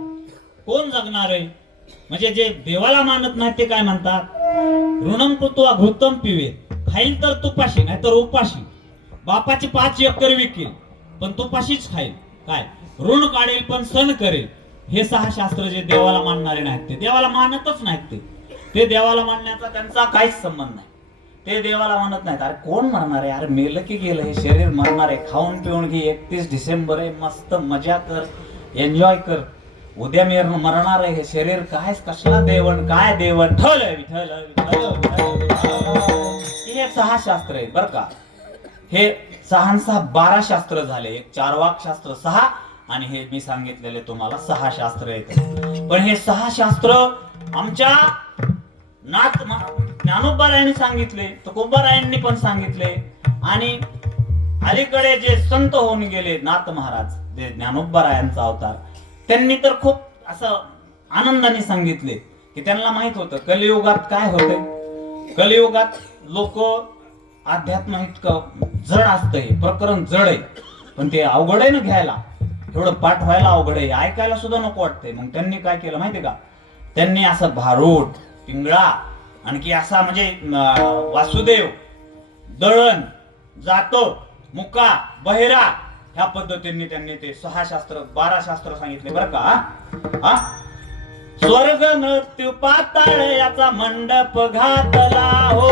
कोण जगणार आहे? म्हणजे जे देवाला मानत नाही ते काय म्हणतात? ऋणम कृत्वा घृतम पिवे. खाईल तर तुपाशी, नाही तर उपाशी. बापाची 5 एकर विकेल पण तुपाशीच खाईल. काय ऋण काढेल पण सण करेल. हे 6 शास्त्र जे देवाला मानणारे नाहीत, ते देवाला मानतच नाहीत. ते देवाला मानण्याचा त्यांचा काहीच संबंध नाही. ते देवाला मानत नाहीत. अरे कोण मरणार आहे? अरे मेलं की गेलं, हे शरीर मरणार आहे. खाऊन पिऊन घे, 31 डिसेंबर आहे, मस्त मजा कर, एन्जॉय कर. उद्या मरणार आहे हे शरीर. काय कसला देवण, काय देवण? ठल विठल हे 6 शास्त्र आहेत बरं का. हे 6 12 शास्त्र झाले. एक 4 वाक शास्त्र 6 आणि हे मी सांगितलेले तुम्हाला 6 शास्त्र आहेत. पण हे 6 शास्त्र आमच्या ज्ञानोबारायांनी सांगितले, तुकोबारायांनी पण सांगितले, आणि अलीकडे जे संत होऊन गेले नाथ महाराज, जे ज्ञानोबारायांचा अवतार, त्यांनी तर खूप असं आनंदाने सांगितले की त्यांना माहित होतं कलियुगात काय होतंय. कलियुगात लोक अध्यात्म इतकं जड असतंय, प्रकरण जड आहे, पण ते अवघड आहे ना घ्यायला, एवढं पाठ व्हायला अवघड आहे, ऐकायला सुद्धा नको वाटतंय. मग त्यांनी काय केलं माहितीये का, त्यांनी असं भारूड, पिंगळा, आणखी असा म्हणजे वासुदेव, दळण, जातो, मुका, बहिरा, ह्या पद्धतीने त्यांनी ते 6 शास्त्र 12 शास्त्र सांगितले बरं का. स्वर्ग मृत्यू पाताळ याचा मंडप घातला हो,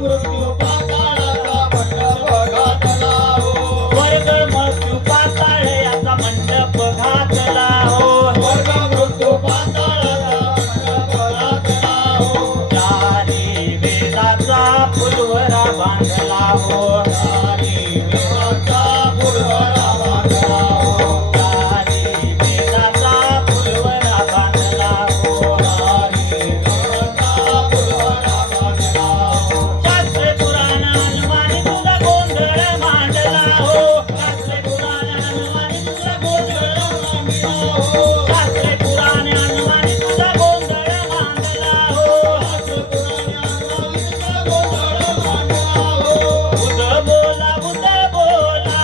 मृत्यू पाताळाचा मंडप घातला हो, स्वर्ग मृत्यू पाताळ याचा मंडप घातला हो, स्वर्ग मृत्यू पाताळाचा मंडप घातला हो, चारी वेदाचा फुलवरा बांधला हो, चारी वेदाचा फुलवरा बांधला हो, चारी वेदाचा फुलवरा बांधला हो, चारी वेदाचा फुलवरा बांधला हो, शास्त्र पुराण अनुमानी तुझा गोंधळ मांडला हो, शास्त्र पुराण अनुमानी तुझा गोंधळ मांडला हो, शास्त्र पुराण अनुमानी तुझा गोंधळ मांडला हो, शास्त्र पुराण अनुमानी तुझा गोंधळ मांडला हो, बुध बोला बुध बोला,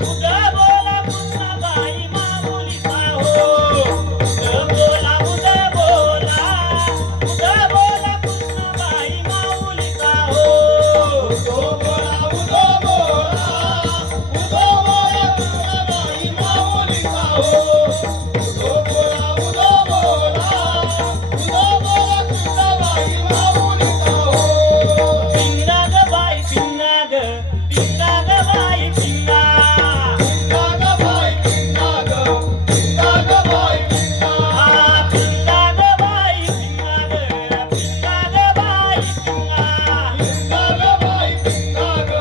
बुध बोला कृष्णाबाई माऊलीचा हो, बुध बोला बुध बोला, बुध बोला कृष्णाबाई माऊलीचा हो, बुध बोला बुध बोला, बुध बोला कृष्णाबाई माऊलीचा हो, बुध बोला बुध बोला, बुध बोला कृष्णाबाई माऊलीचा हो, पिंगा ग बाई पिंगा ग, पिंगा ग बाई पिंगा, पिंगा ग बाई पिंगा ग, पिंगा ग बाई पिंगा, हा पिंगा ग बाई पिंगा ग, पिंगा ग बाई पिंगा, पिंगा ग बाई पिंगा ग,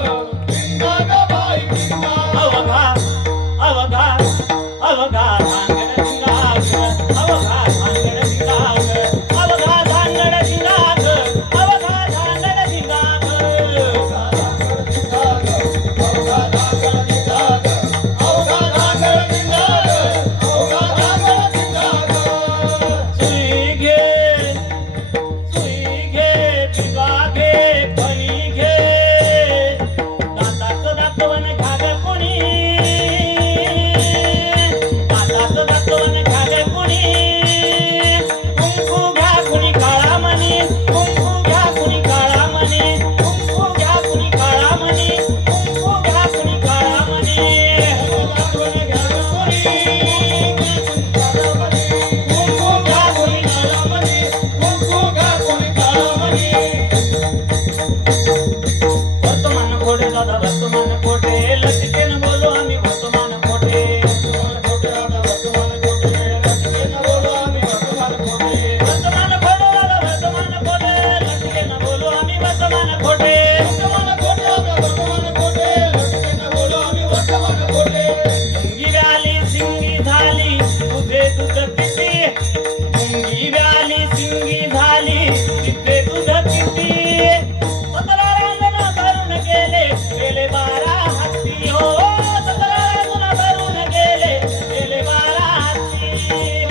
पिंगा ग बाई पिंगा, अवघा अवघा अवघा भांगड पिंगा ग, अवघा भांगड पिंगा ग, अवघा भांगड पिंगा ग, अवघा भांगड पिंगा ग, सुई घे सुई घे पिंगा घे फणी घे, दाताचं दातवन घ्या ग कुणी, दाताचं दातवन घ्या ग कुणी, कुंकू घ्या कुणी काळा मणी, कुंकू घ्या कुणी काळा मणी, कुंकू घ्या कुणी काळा मणी, कुंकू घ्या कुणी काळा मणी, दातवन घ्या ग कुणी, कुंकू घ्या कुणी काळा मणी, कुंकू घ्या कुणी काळा मणी, वर्तमान खोटे दादा वर्तमान खोटे, लटकेन बोलो आम्ही वर्तमान खोटे, वर्तमान खोटे दादा वर्तमान खोटे, लटकेन बोलो आम्ही वर्तमान खोटे, वर्तमान खोटे दादा वर्तमान खोटे, लटकेन बोलो आम्ही वर्तमान खोटे, वर्तमान खोटे दादा वर्तमान खोटे, लटकेन बोलो आम्ही वर्तमान खोटे, मुंगी व्याली सिंगी झाली तुझे दूध किती, मुंगी व्याली सिंगी झाली तिथे दूध किती, 17 रांजण भरून गेले गेले 12 हत्ती हो, 17 रांजण भरून गेले गेले 12 हत्ती,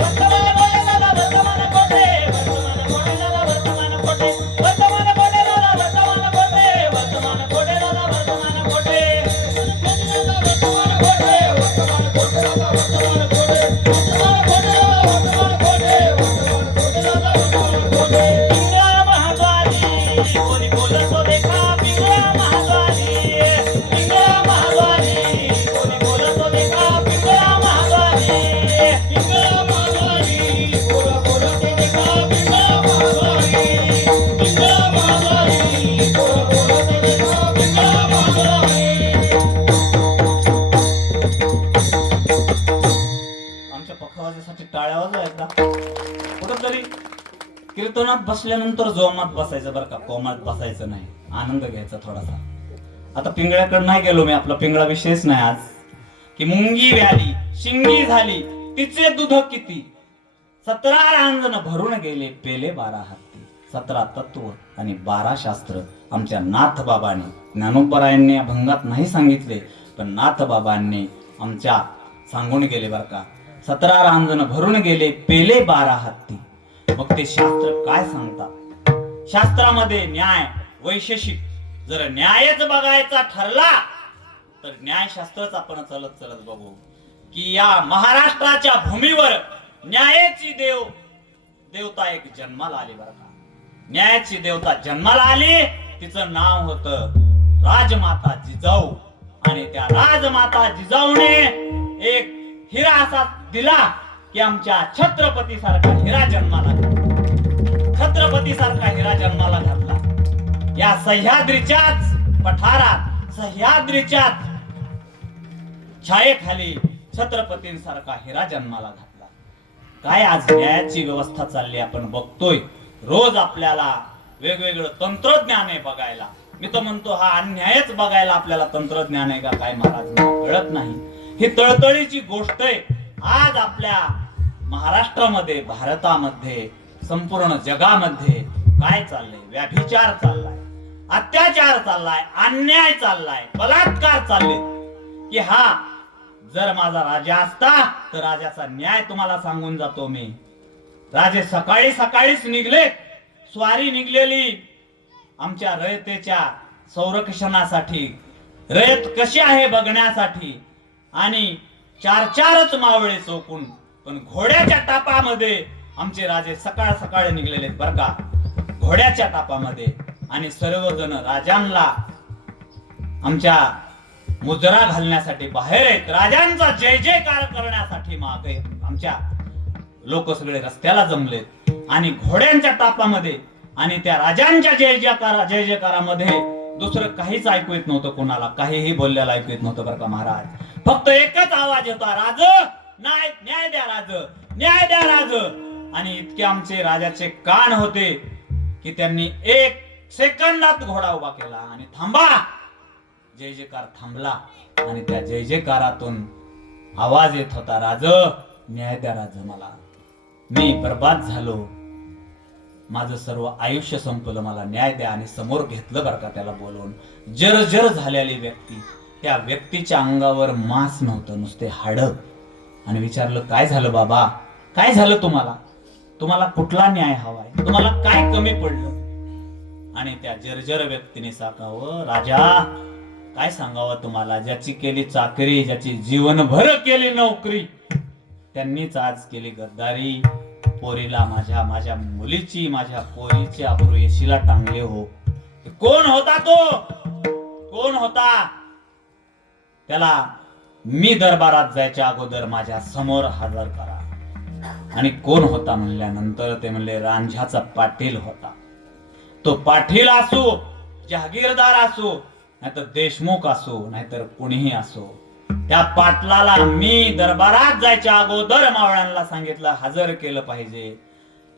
वर्तमान खोटे दादा वर्तमान खोटे, वर्तमान खोटे दादा वर्तमान खोटे, वर्तमान खोटे दादा वर्तमान खोटे, वर्तमान खोटे दादा वर्तमान खोटे, वर्तमान खोटे, वर्तमान खोटे दादा वर्तमान खोटे, वर्तमान खोटे दादा वर्तमान खोटे, वर्तमान खोटे दादा वर्तमान खोटे, पिंगळा महाद्वारी कोणी बोलतो देखा, पिंगळा महाद्वारी, पिंगळा महाद्वारी कोणी बोलतो देखा, पिंगळा महाद्वारी, पिंगळा महाद्वारी कोणी बोलतो देखा, पिंगळा महाद्वारी, पिंगळा महाद्वारी कोणी बोलतो देखा, पिंगळा महाद्वारी. आमच्या पक्षवाजासाठी टाळ्या वाजवा एकदा. कुठंतरी कीर्तनात बसल्यानंतर जोमात बसायचं बरं का, कोमात बसायचं नाही, आनंद घ्यायचा थोडासा. आता पिंगळ्याकडे नाही गेलो मी, आपला पिंगळा विषयच नाही आज. की मुंगी व्याली शिंगी झाली तिचे दूध किती 17 रांजण भरून गेले पेले 12 हत्ती 17 तत्व आणि 12 शास्त्र आमच्या नाथ बाबांनी ज्ञानोबरायांनी अभंगात नाही सांगितले पण नाथ बाबांनी आमच्या सांगून गेले बर का 17 रांजण भरून गेले पेले 12 हत्ती मग ते शास्त्र काय सांगतात शास्त्रामध्ये न्याय वैशेषिक जर न्यायच बघायचा ठरला तर न्यायशास्त्रच आपण चलत चलत बघू की या महाराष्ट्राच्या भूमीवर न्यायाची देवता एक जन्माला आली बरं का न्यायाची देवता जन्माला आली तिचं नाव होतं राजमाता जिजाऊ आणि त्या राजमाता जिजाऊने एक हिरा असा दिला की आमच्या छत्रपती सारखा हिरा जन्माला छत्रपती सारखा हिरा जन्माला घातला या सह्याद्रीच्याच पठारात सह्याद्रीच्याच छायेखाली छत्रपतींसारखा हिरा जन्माला घातला काय आज न्यायाची व्यवस्था चालली आपण बघतोय रोज आपल्याला वेगवेगळं तंत्रज्ञान आहे बघायला मी तर म्हणतो हा अन्यायच बघायला आपल्याला तंत्रज्ञान आहे का काय महाराज मला कळत नाही ही तळतळीची गोष्ट आहे आज आपल्या महाराष्ट्रामध्ये भारतामध्ये संपूर्ण जगामध्ये काय चाललंय व्याभिचार चाललाय अत्याचार चाललाय अन्याय चाललाय बलात्कार चालले की हा जर माझा राजा असता तर राजाचा न्याय तुम्हाला सांगून जातो मी राजे सकाळी सकाळीच निघले स्वारी निघलेली आमच्या रयतेच्या संरक्षणासाठी रयत कशी आहे बघण्यासाठी आणि चारच मावळे चोकून पण घोड्याच्या टापामध्ये आमचे राजे सकाळ सकाळी निघलेले बर का घोड्याच्या टापामध्ये आणि सर्वजण राजांना आमच्या मुजरा घालण्यासाठी बाहेर आहेत राजांचा जय जयकार करण्यासाठी मागे आमच्या लोक सगळे रस्त्याला जमलेत आणि घोड्यांच्या टापामध्ये आणि त्या राजांच्या जय जयकारामध्ये दुसरं काहीच ऐकू येत नव्हतं कोणाला काहीही बोललेलं ऐकू येत नव्हतं बरं का महाराज फक्त एकच आवाज होता राज न्याय द्या राज न्याय द्या राज आणि इतके आमचे राजाचे कान होते की त्यांनी 1 सेकंदात घोडा उभा केला आणि थांबा जय जयकार थांबला आणि त्या जय जयकारातून आवाज येत होता राज न्याय द्या राज मला मी बर्बाद झालो माझं सर्व आयुष्य संपलं मला न्याय द्या आणि समोर घेतलं बरं का त्याला बोलवून जर्जर झालेली व्यक्ती त्या व्यक्तीच्या अंगावर मांस नव्हतं नुसते हाड आणि विचारलं काय झालं बाबा काय झालं तुम्हाला कुठला न्याय हवाय तुम्हाला काय कमी पडलं आणि त्या जर्जर व्यक्तीने सांगावं राजा काय सांगावं तुम्हाला ज्याची केली चाकरी ज्याची जीवनभर केली नोकरी त्यांनीच आज केली गद्दारी पोरीला माझ्या मुलीची माझ्या पोरीची अब्रू येशीला टांगले हो कोण होता तो कोण होता त्याला मी दरबारात जायच्या अगोदर माझ्या समोर हजर करा आणि कोण होता म्हणल्यानंतर ते म्हणले रांझ्याचा पाटील होता तो पाटील असो जहागीरदार असो नाहीतर देशमुख असो नाहीतर कुणीही असो त्या पाटलाला मी दरबारात जायच्या अगोदर मावळ्यांना सांगितलं हजर केलं पाहिजे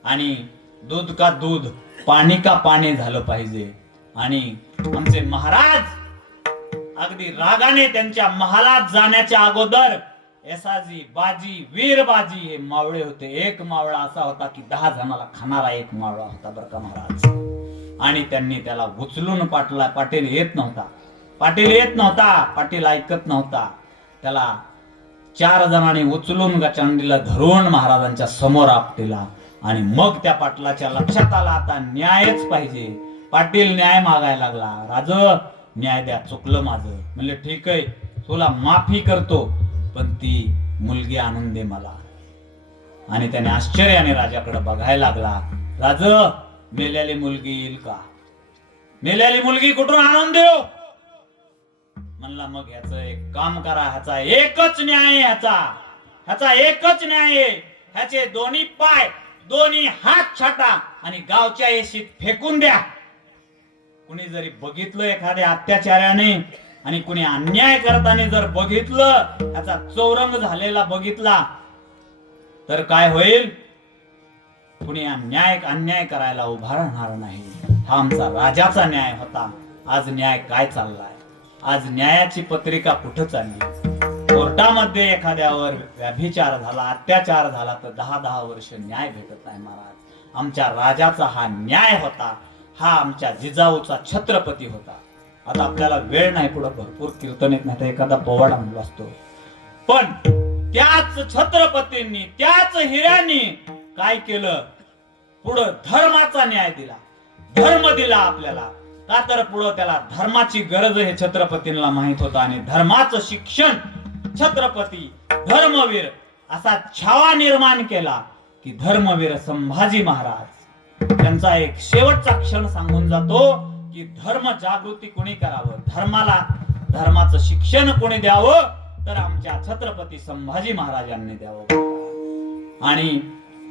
आणि दूध का दूध पाणी का पाणी झालं पाहिजे आणि आमचे महाराज अगदी रागाने त्यांच्या महालात जाण्याच्या अगोदर एसाजी बाजी वीरबाजी हे मावळे होते एक मावळा असा होता की 10 जणाला खाणारा एक मावळा होता बरं का महाराज आणि त्यांनी त्याला उचलून पाटील येत नव्हता पाटील ऐकत नव्हता त्याला 4 जणांनी उचलून गचांडीला धरून महाराजांच्या समोर आपटीला आणि मग त्या पाटलाच्या लक्षात आला आता न्यायच पाहिजे पाटील न्याय मागायला लागला राज न्याय द्या चुकलं माझं म्हणले ठीक आहे तुला माफी करतो पण ती मुलगी आणून दे मला आणि त्याने आश्चर्याने राजाकडे बघायला लागला राज मेलेली मुलगी येईल का मेलेली मुलगी कुठून आणून देऊ म्हणला मग ह्याचं एक काम करा ह्याचा एकच न्याय ह्याचा एकच न्याय ह्याचे दोन्ही पाय दोन्ही हात छाटा आणि गावच्या येशीत फेकून द्या कुणी जरी बघितलं एखाद्या अत्याचाराने आणि कुणी अन्याय करताना जर बघितलं त्याचा चौरंग झालेला बघितला तर काय होईल कुणी अन्याय करायला उभा राहणार नाही हा आमचा राजाचा न्याय होता आज न्याय काय चाललाय आज न्यायाची पत्रिका कुठं चालली कोर्टामध्ये एखाद्यावर व्यभिचार झाला, अत्याचार झाला तर 10-10 वर्ष न्याय भेटत नाही महाराज. आमच्या राजाचा हा न्याय होता, हा आमच्या जिजाऊचा छत्रपती होता. आता आपल्याला वेळ नाही, पुढे भरपूर कीर्तन येत नाही तर एखादा पोवाडा म्हणलो असतो. पण त्याच छत्रपतींनी, त्याच हिऱ्यांनी काय केलं, पुढं धर्माचा न्याय दिला, धर्म दिला आपल्याला. का तर पुढं त्याला धर्माची गरज हे छत्रपतींना माहित होता आणि धर्माचं शिक्षण छत्रपती धर्मवीर असा छावा निर्माण केला की धर्मवीर संभाजी महाराज. त्यांचा एक शेवटचा क्षण सांगून जातो की धर्म जागृती कोणी करावं, धर्माला धर्माचं शिक्षण कोणी द्यावं तर आमच्या छत्रपती संभाजी महाराजांनी द्यावं. आणि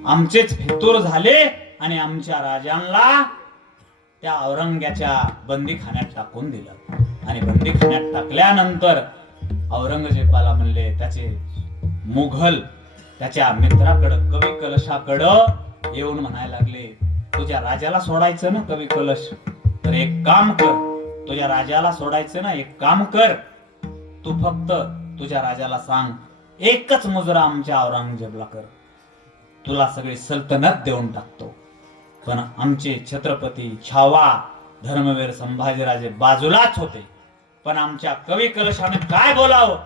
आमचेच फितूर झाले आणि आमच्या राजांना त्या औरंग्याच्या बंदीखान्यात टाकून दिलं. आणि बंदीखान्यात टाकल्यानंतर औरंगजेबाला म्हणले, त्याचे मुघल त्याच्या मित्राकडं कवी कलशाकडं येऊन म्हणायला लागले, तुझ्या राजाला सोडायचं ना कवी कलश, तर एक काम कर, तुझ्या राजाला सोडायचं ना, एक काम कर, तू फक्त तुझ्या राजाला सांग एकच मुजरा आमच्या औरंगजेबला कर, तुला सगळी सल्तनत देऊन टाकतो. पण आमचे छत्रपती छावा धर्मवीर संभाजीराजे बाजूलाच होते. पण आमच्या कवी कलशाने काय बोलावं,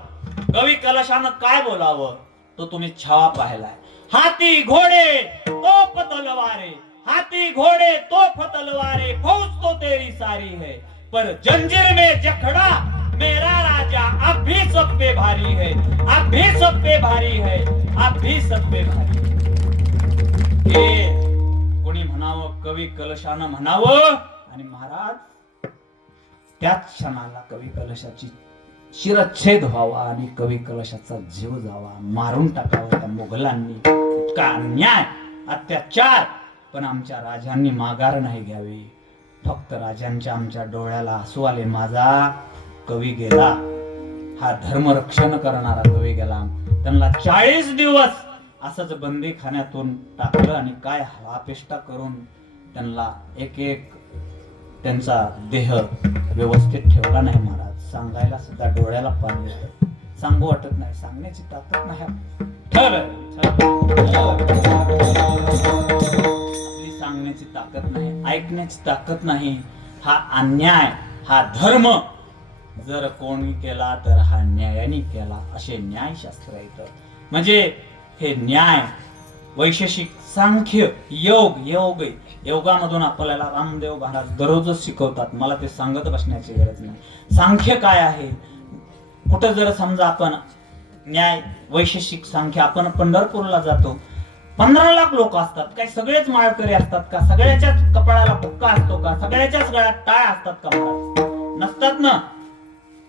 कवी कलशानं काय बोलावं तो तुम्ही छावा पाहिलाय. हाती घोडे तोप तलवारे, हाती घोडे तोप तलवारे, फौज तो तेरी सारी है, पर जंजीर में जखड़ा मेरा राजा अब भी सब पे भारी है, अब भी सब पे भारी है, अब भी सब पे भारी है. हे कोणी म्हणावं, कवी कलशानं म्हणावं. आणि महाराज त्याच क्षणाला कवी कलशाची शिरच्छेद व्हावा आणि कवी कलशाचा जीव जावा, मारून टाकावा त्या मुघलांनी. इतका अन्याय, अत्याचार. पण आमच्या राजांनी माघार नाही घ्यावी. फक्त राजांच्या आमच्या डोळ्याला हसू आले, माझा कवी गेला, हा धर्मरक्षण करणारा कवी गेला. त्यांना 40 दिवस असंच बंदीखान्यातून टाकलं आणि काय हापेष्टा करून त्यांना एक एक त्यांचा देह व्यवस्थित ठेवला नाही महाराज. सांगायला सुद्धा डोळ्याला पाणी येतं, सांगू वाटत नाही, सांगण्याची ताकद नाही. आपली सांगण्याची ताकद नाही, ऐकण्याची ताकद नाही. हा अन्याय, हा धर्म जर कोणी केला तर हा न्यायाने केला, असे न्यायशास्त्र येतं. म्हणजे हे न्याय, वैशेषिक, सांख्य, योग, योगामधून आपल्याला रामदेव महाराज दररोजच शिकवतात. मला ते सांगत बसण्याची गरज नाही. सांख्य काय आहे, कुठं जर समजा आपण न्याय, वैशेषिक, सांख्य, आपण पंढरपूरला जातो, 15 लाख लोक असतात, काय सगळेच माळकरी असतात का, सगळ्याच्याच कपाळाला फुक्का असतो का, सगळ्याच्याच गळ्यात टाळ असतात का महाराज? नसतात ना.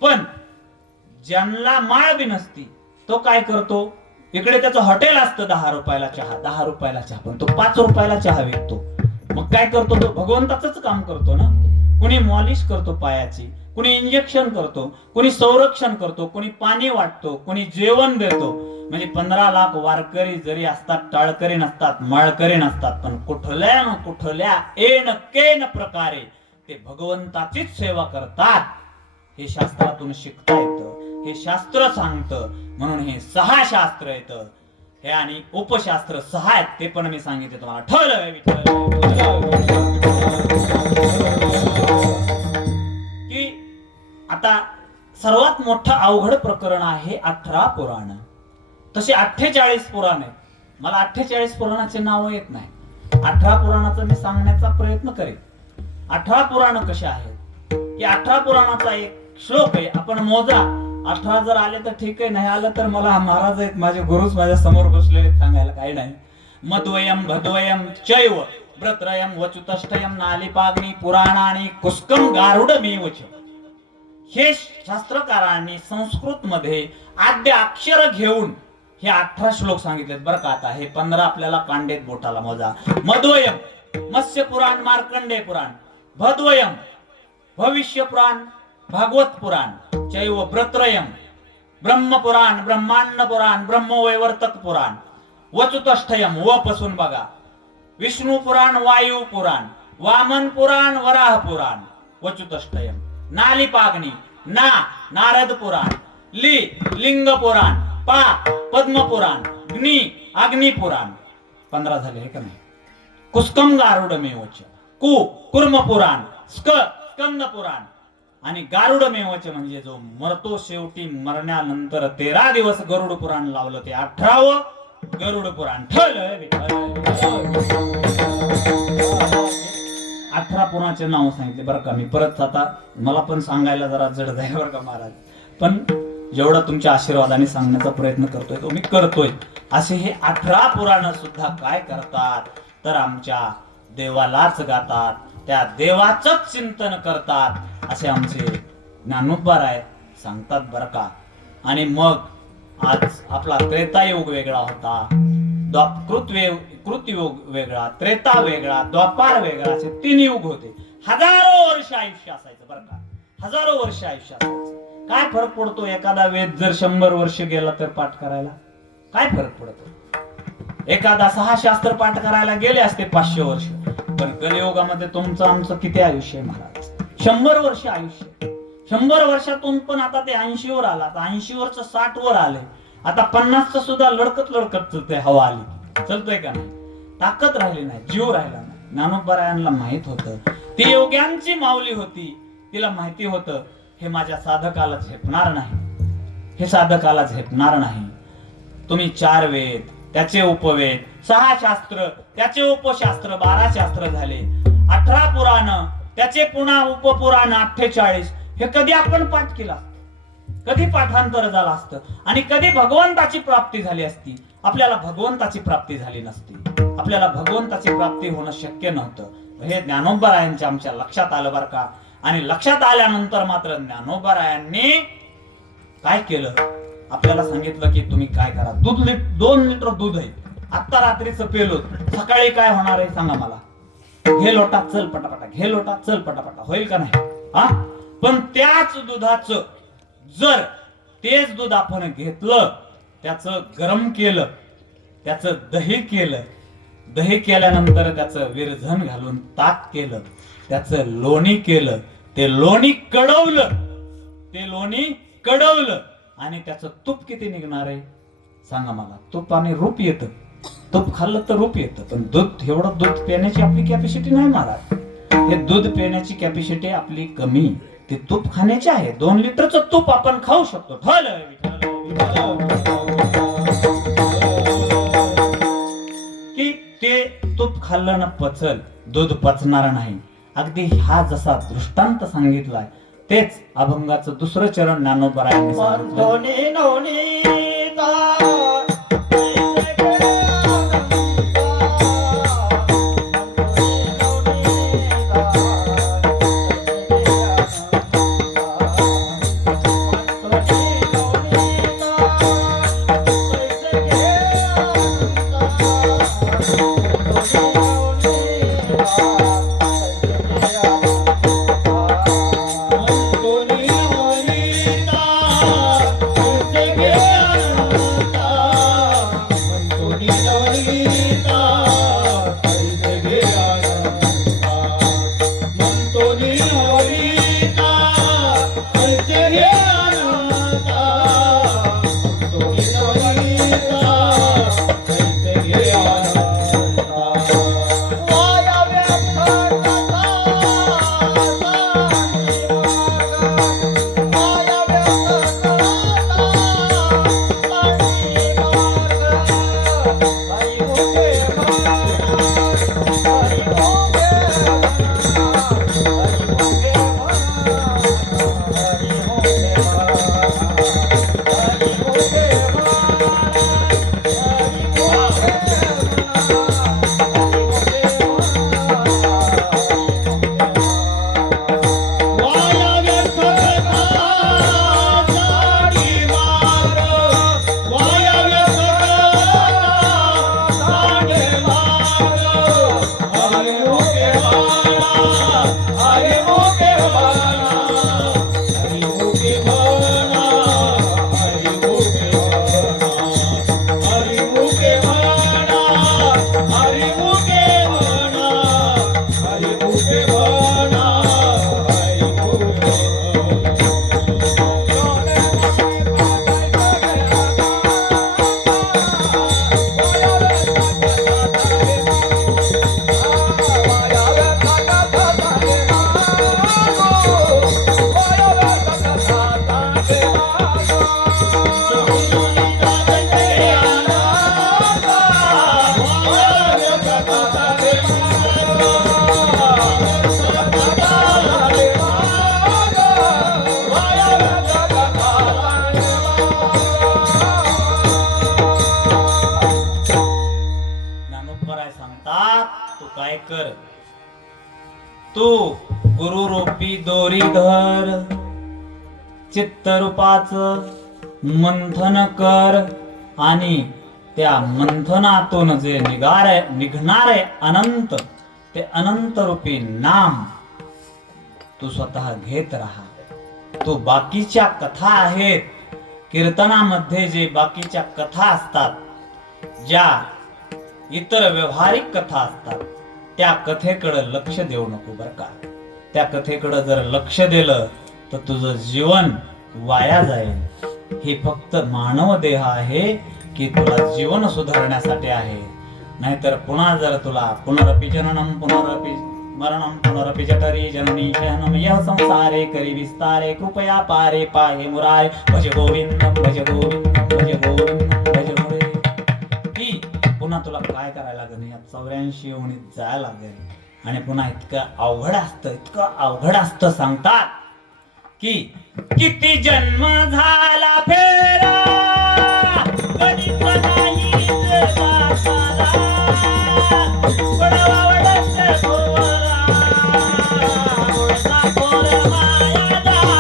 पण ज्यांना माळ बी नसती तो काय करतो, इकडे त्याचं हॉटेल असतं 10 रुपयाला चहा, 10 रुपयाला चहा, पण तो 5 रुपयाला चहा विकतो. मग काय करतो तो, भगवंताच काम करतो ना. कुणी मॉलिश करतो पायाची, कुणी इंजेक्शन करतो, कुणी संरक्षण करतो, कुणी पाणी वाटतो, कुणी जेवण देतो. म्हणजे 15 लाख वारकरी जरी असतात, टाळकरी नसतात, माळकरी नसतात, पण कुठल्या एन केन प्रकारे ते भगवंताचीच सेवा करतात. हे शास्त्रातून शिकता येतं, हे शास्त्र सांगतं. म्हणून हे 6 शास्त्र येतं, हे आणि उपशास्त्र 6 आहेत, ते पण मी सांगितले तुम्हाला. की आता सर्वात मोठं अवघड प्रकरण आहे 18 पुराण. तसे 48 पुराण आहेत. मला 48 पुराणाचे नाव येत नाही. 18 पुराणाचं मी सांगण्याचा प्रयत्न करेन. 18 पुराण कसे आहेत की 18 पुराणाचा एक श्लोक आहे, आपण मोजा. 18 जर आले तर ठीक आहे, नाही आलं तर मला महाराज आहेत, माझे गुरुच माझ्या समोर बसले, सांगायला काही नाही. मद्वयम भद्वयम चैव व्रत्रयम वचुतष्टयम नालिपाग्नी पुराणानी कुस्कम गारुडमेवच. हे शास्त्रकारांनी संस्कृत मध्ये आद्य अक्षर घेऊन हे 18 श्लोक सांगितलेत बरं का. आता हे 15 आपल्याला कांडेत बोटाला मोजा. मद्वयम मत्स्य पुराण, मार्कंडेय पुराण. भद्वयम भविष्य पुराण, भागवत पुराण. चैव व्रत्रयम ब्रह्म पुराण, ब्रह्मांड पुराण, ब्रह्मवैवर्तक पुराण. वचुतष्टयम व पासून बघा, विष्णू पुराण, वायू पुराण, वामन पुराण, वराह पुराण. वचुतष्टयम. नालिपाग्नी ना नारद पुराण. लिंग पुराण, पा पद्म पुराण, अग्नि पुराण 15 झाले हे का नाही. कुस्कम गारुडमेवच, कु कुर्म पुराण, स्कंद पुराण आणि गारुडमेवच म्हणजे जो मरतो शेवटी मरण्यानंतर 13 दिवस गरुड पुराण लावलं ते 18वं गरुड पुराण ठरलं. 18 पुराणाचे नाव सांगितले बरं का. मी परत आता मला पण सांगायला जरा जड जाईल बरं का महाराज, पण जेवढा तुमच्या आशीर्वादाने सांगण्याचा प्रयत्न करतोय तो मी करतोय. असे हे 18 पुराण सुद्धा काय करतात तर आमच्या देवालाच गातात, त्या देवाचंच चिंतन करतात असे आमचे ज्ञानोबाराय सांगतात बरं का. आणि मग आज आपला त्रेतायुग वेगळा होता, कृतयुग वेगळा, त्रेता वेगळा, द्वापार वेगळा, असे 3 युग होते. हजारो वर्ष आयुष्य असायचं बरं का, हजारो वर्ष आयुष्य असायचं. काय फरक पडतो एखादा वेद जर 100 वर्ष गेला तर पाठ करायला काय फरक पडतो. एखादा 6 शास्त्र पाठ करायला गेले असते 500 वर्ष, पण कलियुगामध्ये तुमचं आमचं किती आयुष्य आहे महाराज, 100 वर्ष आयुष्य. 100 वर्षातून पण आता ते 80 वर आला, 80 वरच 60 वर आले, आता 50 सुद्धा लडकत ते हवा आली, चलतोय का नाही. ताकद राहिली नाही, जीव राहिला नाही. ज्ञानोबारायांना माहित होतं ती योग्यांची माऊली होती, तिला माहिती होतं हे माझ्या साधकाला झेपणार नाही, हे साधकाला झेपणार नाही. तुम्ही 4 वेद त्याचे उपवेद, 6 शास्त्र त्याचे उपशास्त्र, 12 शास्त्र झाले, 18 पुराण त्याचे पुन्हा उपपुराण 48. हे कधी आपण पाठ केला, कधी पाठांतर झालं असतं आणि कधी भगवंताची प्राप्ती झाली असती. आपल्याला भगवंताची प्राप्ती झाली नसती, आपल्याला भगवंताची प्राप्ती होणं शक्य नव्हतं. हे ज्ञानोबारायांच्या आमच्या लक्षात आलं बरं का. आणि लक्षात आल्यानंतर मात्र ज्ञानोबारायांनी काय केलं, आपल्याला सांगितलं की तुम्ही काय करा, 2 लिटर दूध आहे, आता रात्रीचं पेलो, सकाळी काय होणार आहे सांगा मला. घे लोटात चल पटापटा, घे लोटात चल पटापटा, होईल का नाही हा. पण त्याच दुधाचं जर तेच दूध आपण घेतलं, त्याचं गरम केलं, त्याचं दही केलं, दही केल्यानंतर त्याचं विरझण घालून ताक केलं, त्याचं लोणी केलं, ते लोणी कडवलं आणि त्याचं तूप किती निघणार आहे सांगा मला. तूप आणि रूप येतं, तूप खाल्लं तर रूप येतं, पण दूध एवढं दूध पिण्याची आपली कॅपॅसिटी नाही महाराज. हे दूध पिण्याची कॅपॅसिटी आपली कमी, ते तूप खाण्याचे आहे. 2 लिटरचं तूप आपण खाऊ शकतो. की ते तूप खाल्लं ना पचल, दूध पचणार नाही. अगदी हा जसा दृष्टांत सांगितलाय तेच अभंगाचं 2रं चरण ज्ञानोबारायांनी सांगितलं. Yeah. काय कर, तू गुरुरूपी दोरी धर, चित्तरूपाच मंथन कर आणि त्या मंथनातून जे निघणारे अनंत, ते अनंत रूपी नाम तू स्वतः घेत राहा. तू बाकीच्या कथा आहेत, कीर्तनामध्ये जे बाकीच्या कथा असतात, ज्या इतर व्यवहारिक कथा असतात, त्या कथेकडे लक्ष देऊ नको बर का. त्या कथेकडे जर लक्ष दिलं तर तुझं जीवन वाया जाईल. हे फक्त मानव देह आहे की तुला जीवन सुधारण्यासाठी आहे. नाहीतर पुन्हा जर तुला पुनरपि जननम पुनरपि मरणम पुनरपि जठरी जननी शयनम यह संसारे करी विस्तारे कृपया पारे पाहे मुरारे भज गोविंदम भज गोविंदम भज गोविंदम भज मुरे. की पुन्हा तुला काय करायला लागेल, या 84 योनीत जायला लागेल. आणि पुन्हा इतकं अवघड असतं सांगतात की किती जन्म झाला फेरा गणित नाही देवाला, पडवा वडत गोरा, ओळखा पोर माया जाई.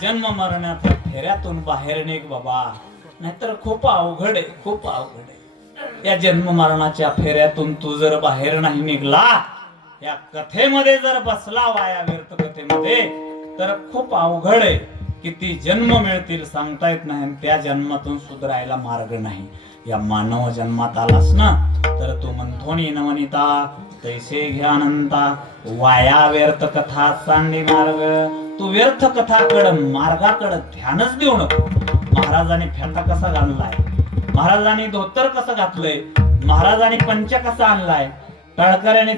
जन्म मरणाच्या फेऱ्यातून बाहेर निघ बाबा, नाहीतर खूप अवघड आहे, खूप अवघड आहे. या जन्म मरणाच्या फेऱ्यातून तू जर बाहेर नाही निघला, या कथेमध्ये जर बसला वाया व्यर्थ कथेमध्ये, तर खूप अवघड आहे. किती जन्म मिळतील सांगता येत नाही. त्या जन्मातून सुधारायला मार्ग नाही. या मानव जन्मात आलास ना, तर तू मंथोनी नवनिता तैसे घ्यानंता वाया व्यर्थ कथा सांडी मार्ग. तू व्यर्थ कथाकडे मार्गाकडे ध्यानच देऊ नको. महाराजांनी फेटा कसा घाललाय, महाराजांनी धोतर कसं घातलंय, महाराजांनी पंच कसा आणलाय, टाळकऱ्याने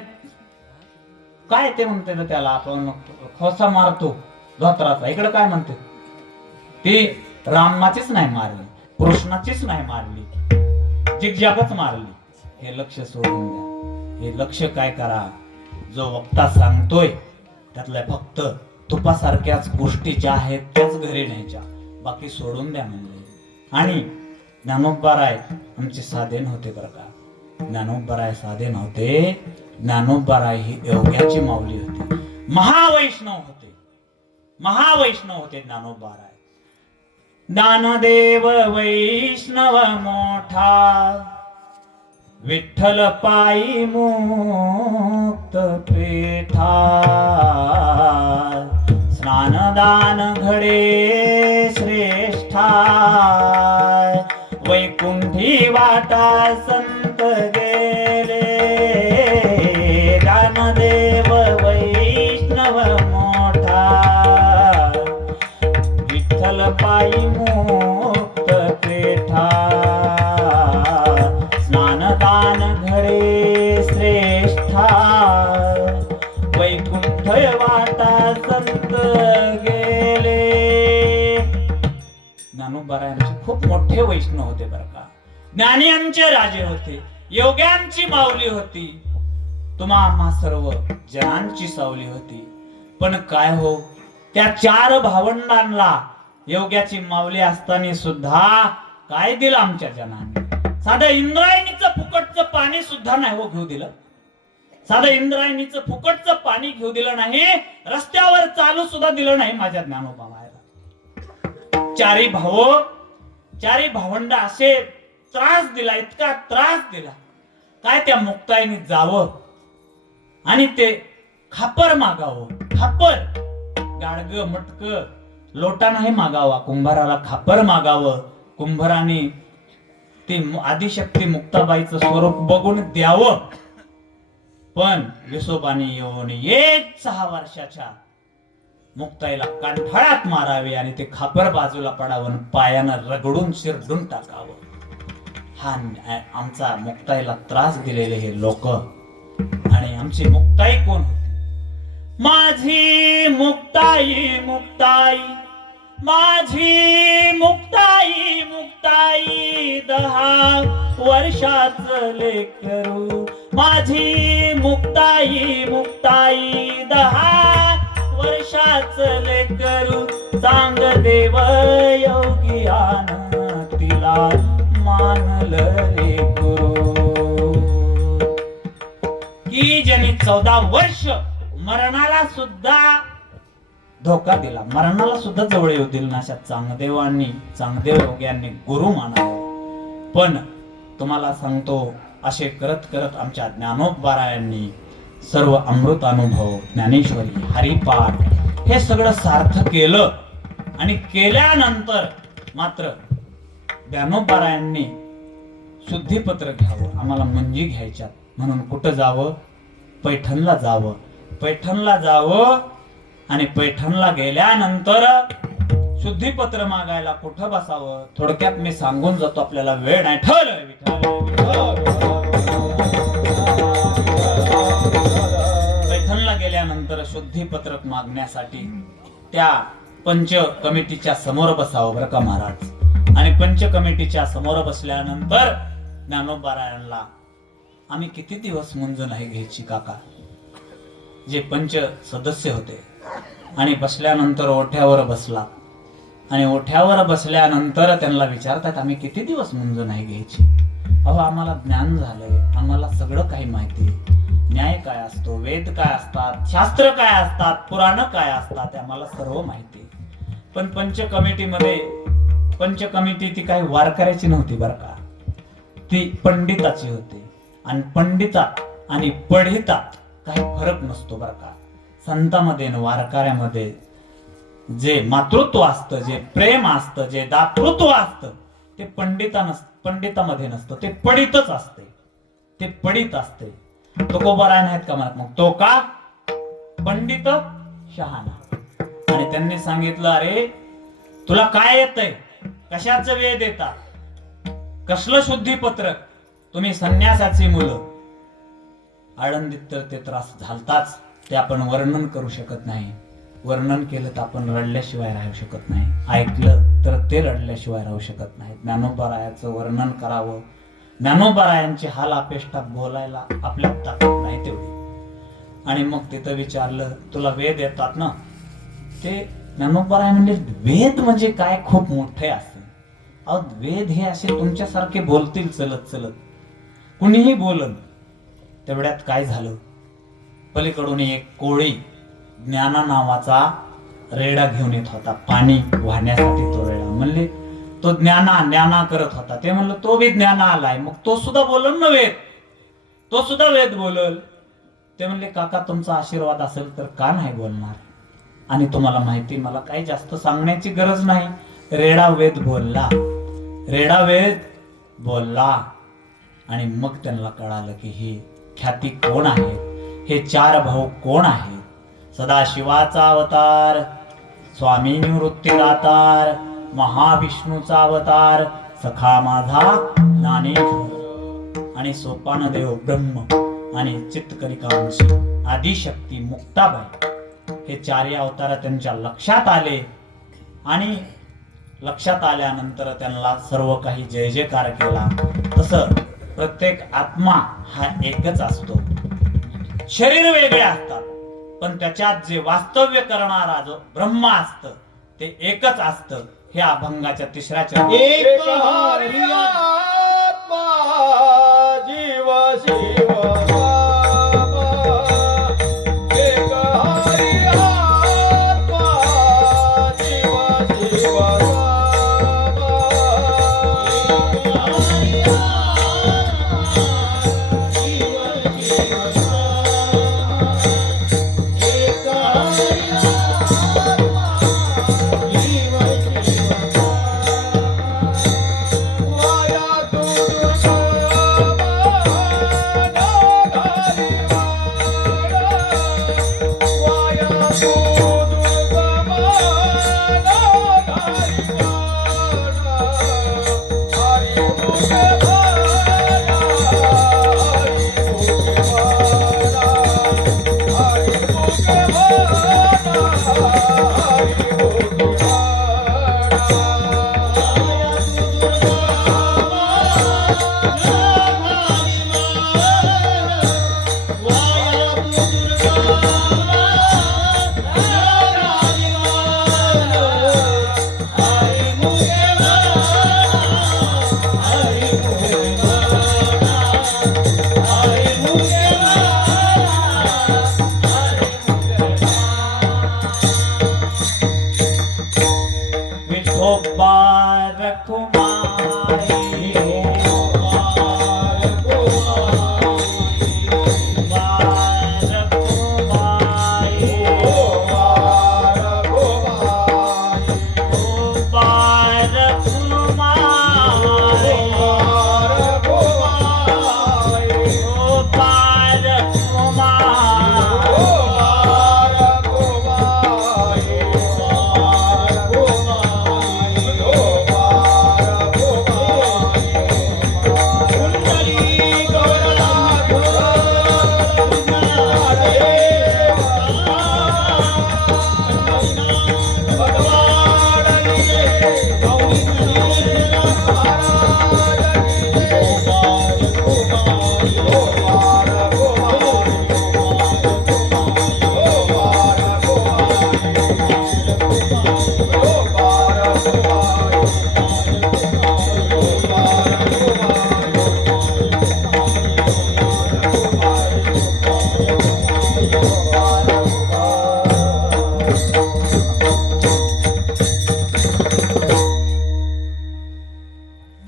काय ते म्हणते त्याला, आपण खोसा मारतो धोतराचा, इकडे काय म्हणते, ती रामाचीच नाही मारली, कृष्णाचीच नाही मारली, जिगजागच मारली. हे लक्ष सोडून द्या. हे लक्ष काय करा, जो वक्ता सांगतोय त्यातल्या फक्त तुपासारख्याच गोष्टी ज्या आहेत त्याच घरी न्यायच्या, बाकी सोडून द्या म्हणजे. आणि ज्ञानोबाराय आमचे साधन होते बरं का. ज्ञानोबाराय साधन होते. ज्ञानोबाराय ही योग्याची माऊली होती, महावैष्णव होते, महावैष्णव होते ज्ञानोबाराय. ज्ञानदेव वैष्णव मोठा, विठ्ठल पायी मुक्त पेठा. स्नानदान घडे श्रेष्ठा, वैकुंठी वाटा संत गेले. ज्ञानदेव वैष्णव मोठा, विठ्ठल पायी मुक्त पेठा. स्नानदान घडे श्रेष्ठा, वैकुंठ वाटा संत गेले. ज्ञानोबारायांचे खूप मोठे वैष्णव होते बरं का. ज्ञानियांचे राजे होते, योग्यांची माऊली होती, तुम्हा आम्हा सर्व जनांची सावली होती. पण काय हो, त्या 4 भावंडांना योग्याची माऊली असताना सुद्धा काय दिलं आमच्या जनाने? साधं इंद्रायणीचं फुकटचं पाणी सुद्धा नाही हो घेऊ दिलं. साधं इंद्रायणीचं फुकटचं पाणी घेऊ दिलं नाही. रस्त्यावर चालू सुद्धा दिलं नाही माझ्या ज्ञानोबा मायला. 4 भावंड असे त्रास दिला, इतका त्रास दिला. काय त्या मुक्ताईने जावं आणि ते खापर मागावं. खापर, गाडग मटक लोटा नाही मागावा, कुंभाराला खापर मागावं. कुंभाराने ती आदिशक्ती मुक्ताबाईचं स्वरूप बघून द्यावं. पण विसोबाने येऊन 6 वर्षाच्या मुक्ताईला कंठाळात मारावे आणि ते खापर बाजूला पडावं, पायानं रगडून शिरडून टाकावं. हा आमचा मुक्ताईला त्रास दिलेले हे लोक. आणि आमची मुक्ताई कोण होती? माझी मुक्ताई मुक्ताई, माझी मुक्ताई मुक्ताई, 10 वर्षाचं लेकरू. माझी मुक्ताई मुक्ताई, 10 वर्षाचं लेकरू. चांग देव योगियान तिला मानलं रे गुरु. की ज्यांनी 14 वर्ष मरणाला सुद्धा धोका दिला, मरणाला सुद्धा जवळ येऊ दिलं ना, अशा चांगदेव योग्यांनी गुरु मानावं. पण तुम्हाला सांगतो, असे करत करत आमच्या ज्ञानोबारायांनी सर्व अमृत अनुभव, ज्ञानेश्वरी, हरिपाठ हे सगळं सार्थ केलं. आणि केल्यानंतर मात्र ज्ञानोबारायांनी शुद्धीपत्र घ्यावं, आम्हाला मंजी घ्यायच्या म्हणून कुठं जावं? पैठणला जावं. पैठणला जावं आणि पैठणला गेल्यानंतर शुद्धीपत्र मागायला कुठं बसावं? थोडक्यात मी सांगून जातो, आपल्याला वेळ नाही. ठेवलं पैठणला गेल्यानंतर शुद्धीपत्रक मागण्यासाठी त्या पंच कमिटीच्या समोर बसावं बरं का महाराज. आणि पंच कमिटीच्या समोर बसल्यानंतर ज्ञानोबारायांना आम्ही किती दिवस मुंज नाही घ्यायची काका. जे पंच सदस्य होते आणि बसल्यानंतर ओठ्यावर बसला आणि ओठ्यावर बसल्यानंतर त्यांना विचारतात, आम्ही किती दिवस मुंज नाही घ्यायची? अहो, आम्हाला ज्ञान झालंय, आम्हाला सगळं काही माहिती. न्याय काय असतो, वेद काय असतात, शास्त्र काय असतात, पुराण काय असतात, ते आम्हाला सर्व माहिती. पण पंच कमिटी ती काही वारकऱ्याची नव्हती बरं का, ती पंडिताची होती. आणि पंडितात आणि पढितात काही फरक नसतो बरं का. संतांमध्ये आणि वारकऱ्यामध्ये जे मातृत्व असतं, जे प्रेम असतं, जे दातृत्व असतं, ते पंडितामध्ये नसतं, ते पडितच असते. ते पडित असते. तुकोबारायण आहेत का म्हणत? मग तो का पंडित शहाणा. आणि त्यांनी सांगितलं, अरे तुला काय येतंय? कशाचं वेद येतात? कसलं शुद्धीपत्रक? तुम्ही संन्यासाची मुलं. आळंदीत तर ते त्रास झालताच, ते आपण वर्णन करू शकत नाही. वर्णन केलं तर आपण रडल्याशिवाय राहू शकत नाही, ऐकलं तर ते रडल्याशिवाय राहू शकत नाही. ज्ञानोबारायाचं वर्णन करावं, ज्ञानोबारायांची हाल अपेष्टा बोलायला आपल्यात ताकद नाही तेवढी. आणि मग तिथं विचारलं, तुला वेद येतात ना? ते ज्ञानोबाराय म्हणजे वेद म्हणजे काय खूप मोठे असते. अहो, वेद हे असे तुमच्यासारखे बोलतील चलत चलत, कुणीही बोलन. तेवढ्यात काय झालं, पलीकडून एक कोळी ज्ञाना नावाचा रेडा घेऊन येत होता, पाणी वाहण्यासाठी. तो रेडा म्हणले, तो ज्ञाना करत होता. ते म्हणलं, तो बी ज्ञाना आलाय, मग तो सुद्धा बोलल ना वेद, तो सुद्धा वेद बोलल. ते म्हणले, काका तुमचा आशीर्वाद असेल तर का नाही बोलणार? आणि तुम्हाला माहिती, मला काही जास्त सांगण्याची गरज नाही. रेडा वेद बोलला, रेडा वेद बोलला. आणि मग त्यांना कळालं की ही ख्याती कोण आहे, हे 4 भाऊ कोण आहे. सदाशिवाचा अवतार, स्वामी निवृत्तीदातार, महाविष्णूचा अवतार, सखा माझा ज्ञानेश्वर, आणि सोपानदेव ब्रह्म, आणि चित्तकरिकांशी आदिशक्ती मुक्ताबाई. हे 4 अवतार त्यांच्या लक्षात आले. आणि लक्षात आल्यानंतर त्यांना सर्व काही जय जयकार केला. तसं प्रत्येक आत्मा हा एकच असतो, शरीर वेगळे असतात पण त्याच्यात जे वास्तव्य करणारा जो ब्रह्म असतं ते एकच असतं. हे अभंगाच्या तिसऱ्या चरणी एक हरी आत्मा जीव शिव बाबा. एक हरी आत्मा जीव शिव बाबा. माया तू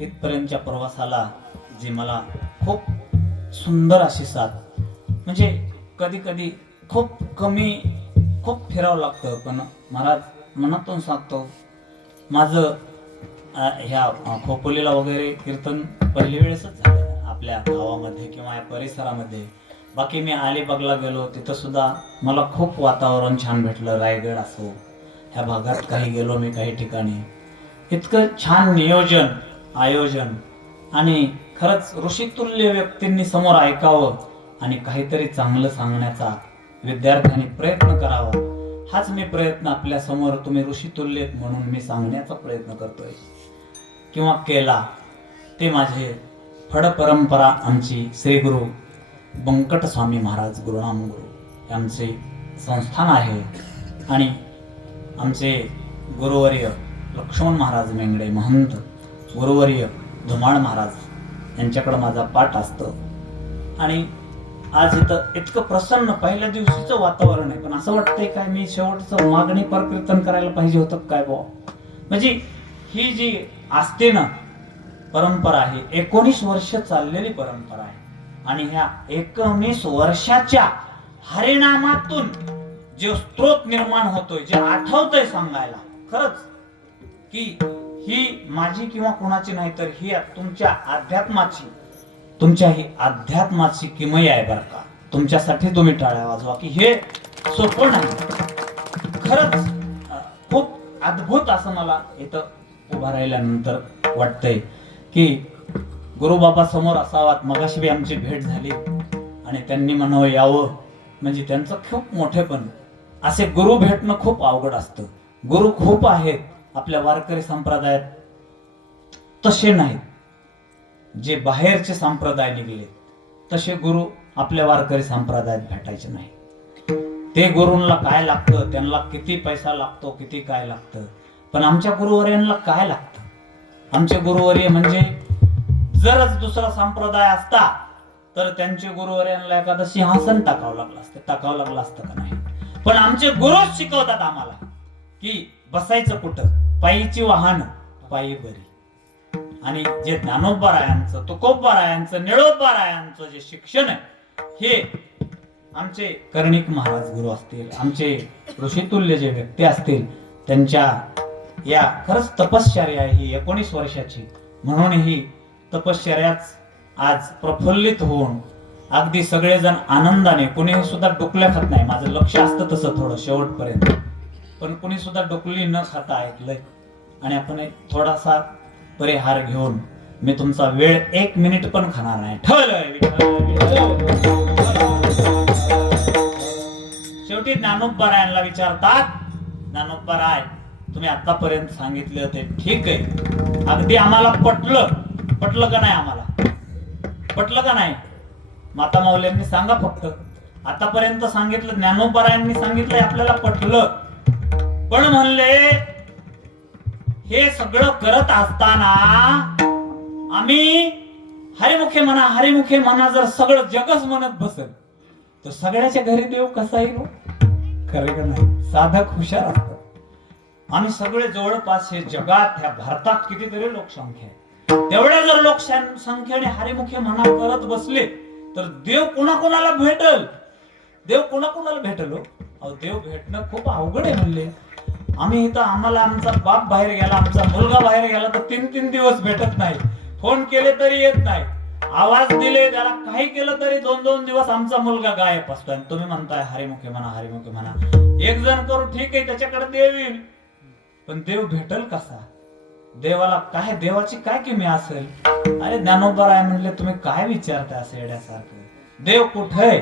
इथपर्यंतच्या प्रवासाला जी मला खूप सुंदर अशी साथ, म्हणजे कधी कधी खूप कमी खूप फिरावं लागतं, पण महाराज मनातून सांगतो माझं ह्या खोपोलीला वगैरे कीर्तन पहिल्या वेळेसच झालं आपल्या गावामध्ये किंवा या परिसरामध्ये. बाकी मी अलिबागला गेलो, तिथं सुद्धा मला खूप वातावरण छान भेटलं. रायगड असो, ह्या भागात काही गेलो मी काही ठिकाणी, इतकं छान नियोजन आयोजन आणि खरंच ऋषितुल्य व्यक्तींनी समोर ऐकावं आणि काहीतरी चांगलं सांगण्याचा विद्यार्थ्यांनी प्रयत्न करावा. हाच मी प्रयत्न आपल्या समोर तुम्ही ऋषितुल्य म्हणून मी सांगण्याचा प्रयत्न करतोय किंवा केला. ते माझे फड परंपरा आमची श्री गुरु बंकट स्वामी महाराज गुरुनाम गुरु आमचे संस्थान आहे आणि आमचे गुरुवर्य लक्ष्मण महाराज मेंगडे महंत, गुरुवर्य धुमाळ महाराज यांच्याकडे माझा पाठ असतो. आणि आज इथं इतकं प्रसन्न पहिल्या दिवशीचं वातावरण आहे, पण असं वाटतंय काय मी शेवटचं मागणी पर कीर्तन करायला पाहिजे होतं काय बुवा. म्हणजे ही जी असते ना परंपरा आहे, 19 वर्ष चाललेली परंपरा आहे आणि ह्या 19 वर्षाच्या हरिनामातून जे स्त्रोत निर्माण होतोय, जे आठवतंय सांगायला, खरंच की ही माझी किंवा कोणाची नाही तर ही तुमच्या अध्यात्माची, तुमच्या ही अध्यात्माची किमया आहे बरं का. तुमच्यासाठी तुम्ही टाळ्या वाजवा की हे सोपं नाही. खरंच खूप अद्भुत असं मला इथं उभा राहिल्यानंतर वाटतंय की गुरुबाबा समोर असावात. मगाशी बी आमची भेट झाली आणि त्यांनी म्हणावं यावं, म्हणजे त्यांचं खूप मोठेपण. असे गुरु भेटणं खूप अवघड असतं. गुरु खूप आहेत आपल्या वारकरी संप्रदायात, तसे नाहीत. जे बाहेरचे संप्रदाय निघले तसे गुरु आपल्या वारकरी संप्रदायात भेटायचे नाही. ते गुरूंना काय लागतं, त्यांना किती पैसा लागतो, किती काय लागतं, पण आमच्या गुरुवर्यांना काय लागतं? आमचे गुरुवर्य म्हणजे जरच दुसरा संप्रदाय असता तर त्यांचे गुरुवर्यांना एखादं सिंहासन टाकावं लागलं असतं का नाही? पण आमचे गुरुच शिकवतात आम्हाला की बसायचं कुठं, पायीची वाहन पायी बरी. आणि जे ज्ञानोबारायांचं, तुकोबारायांचं, निळोबारायांचं जे शिक्षण आहे हे आमचे कर्णिक महाराज गुरु असतील, आमचे ऋषितुल्य जे व्यक्ती असतील, त्यांच्या या खरंच तपश्चर्या ही 19 वर्षाची, म्हणून ही तपश्चर्याच आज प्रफुल्लित होऊन अगदी सगळेजण आनंदाने, कुणी सुद्धा डोकल्या खात नाही. माझं लक्ष असतं तसं थोडं शेवटपर्यंत, पण कुणी सुद्धा डोकली न खाता ऐकलंय. आणि आपण एक थोडासा परिहार घेऊन मी तुमचा वेळ 1 मिनिट पण खाणार नाही. शेवटी ज्ञानोबारायांना विचारतात, ज्ञानोबाराय तुम्ही आतापर्यंत सांगितलं ते ठीक आहे, अगदी आम्हाला पटलं का नाही? आम्हाला पटलं का नाही? माता माऊल्यांनी सांगा फक्त. आतापर्यंत सांगितलं, ज्ञानोबारायांनी सांगितलंय, आपल्याला पटलं, पण म्हणले हे सगळं करत असताना आम्ही हरिमुखे म्हणा जर सगळं जगच म्हणत बसेल तर सगळ्याच्या घरी देव कसा येईल? खरं का नाही? साधक हुशार असतात. आम्ही सगळे जवळपास हे जगात, ह्या भारतात कितीतरी लोकसंख्या आहे, तेवढ्या जर लोकसंख्येने हरिमुखे म्हणा करत बसले तर देव कोणाकोणाला भेटल? देव कोणाकोणाला भेटल? अहो देव भेटणं खूप अवघड आहे म्हणले. आम्ही इथं, आम्हाला आमचा बाप बाहेर गेला, आमचा मुलगा बाहेर गेला तर 3-3 दिवस भेटत नाही. फोन केले तरी येत नाही, आवाज दिले त्याला, काही केलं तरी 2-2 दिवस आमचा मुलगा गायब असतो. आणि तुम्ही म्हणताय हरिमुखे म्हणा. एक जण करू ठीक आहे, त्याच्याकडे देव येईल, पण देव भेटल कसा? देवाला काय, देवाची काय किमी असेल? अरे ज्ञानोबाराय म्हणले तुम्ही काय विचारताय असं येड्यासारखं? देव कुठे?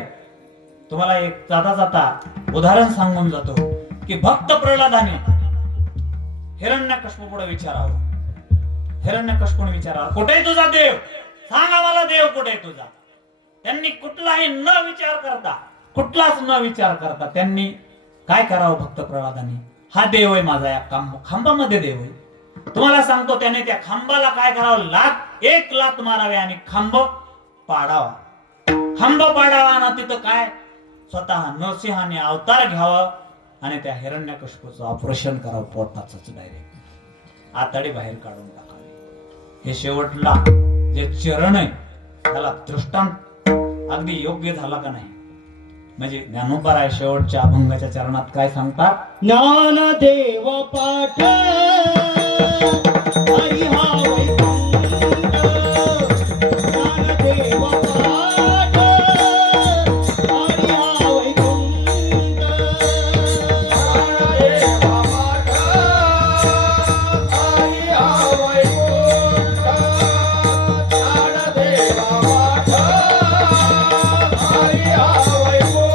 तुम्हाला एक जाता उदाहरण सांगून जातो की भक्त प्रल्हादाने हिरण्यकश्यप पुढे विचारावं. हिरण्यकश्यपूने विचारावं, कुठे तुझा देव? सांग आम्हाला देव कुठे तुझा? त्यांनी कुठलाच न विचार करता त्यांनी काय करावं? भक्त प्रल्हादाने, हा देव आहे माझा, या खांबामध्ये देव आहे. तुम्हाला सांगतो, त्याने त्या खांबाला काय करावं? एक लात मारावी आणि खांब पाडावा. ना तिथं काय स्वतः नरसिंहाने अवतार घ्यावा आणि त्या हिरण्यकश्यपूचं ऑपरेशन करावं, पोटाचंच डायरेक्ट आतडी बाहेर काढून टाकावी. हे शेवटला जे चरण आहे त्याला दृष्टांत अगदी योग्य झाला का नाही? म्हणजे ज्ञानोबाराय शेवटच्या अभंगाच्या चरणात काय सांगतात? ज्ञानदेव पाठ हरी हा वैकुंठ, ज्ञानदेव पाठ हरी हा वैकुंठ, ज्ञानदेव पाठ हरी हा वैकुंठ, ज्ञानदेव पाठ हरी हा वैकुंठ.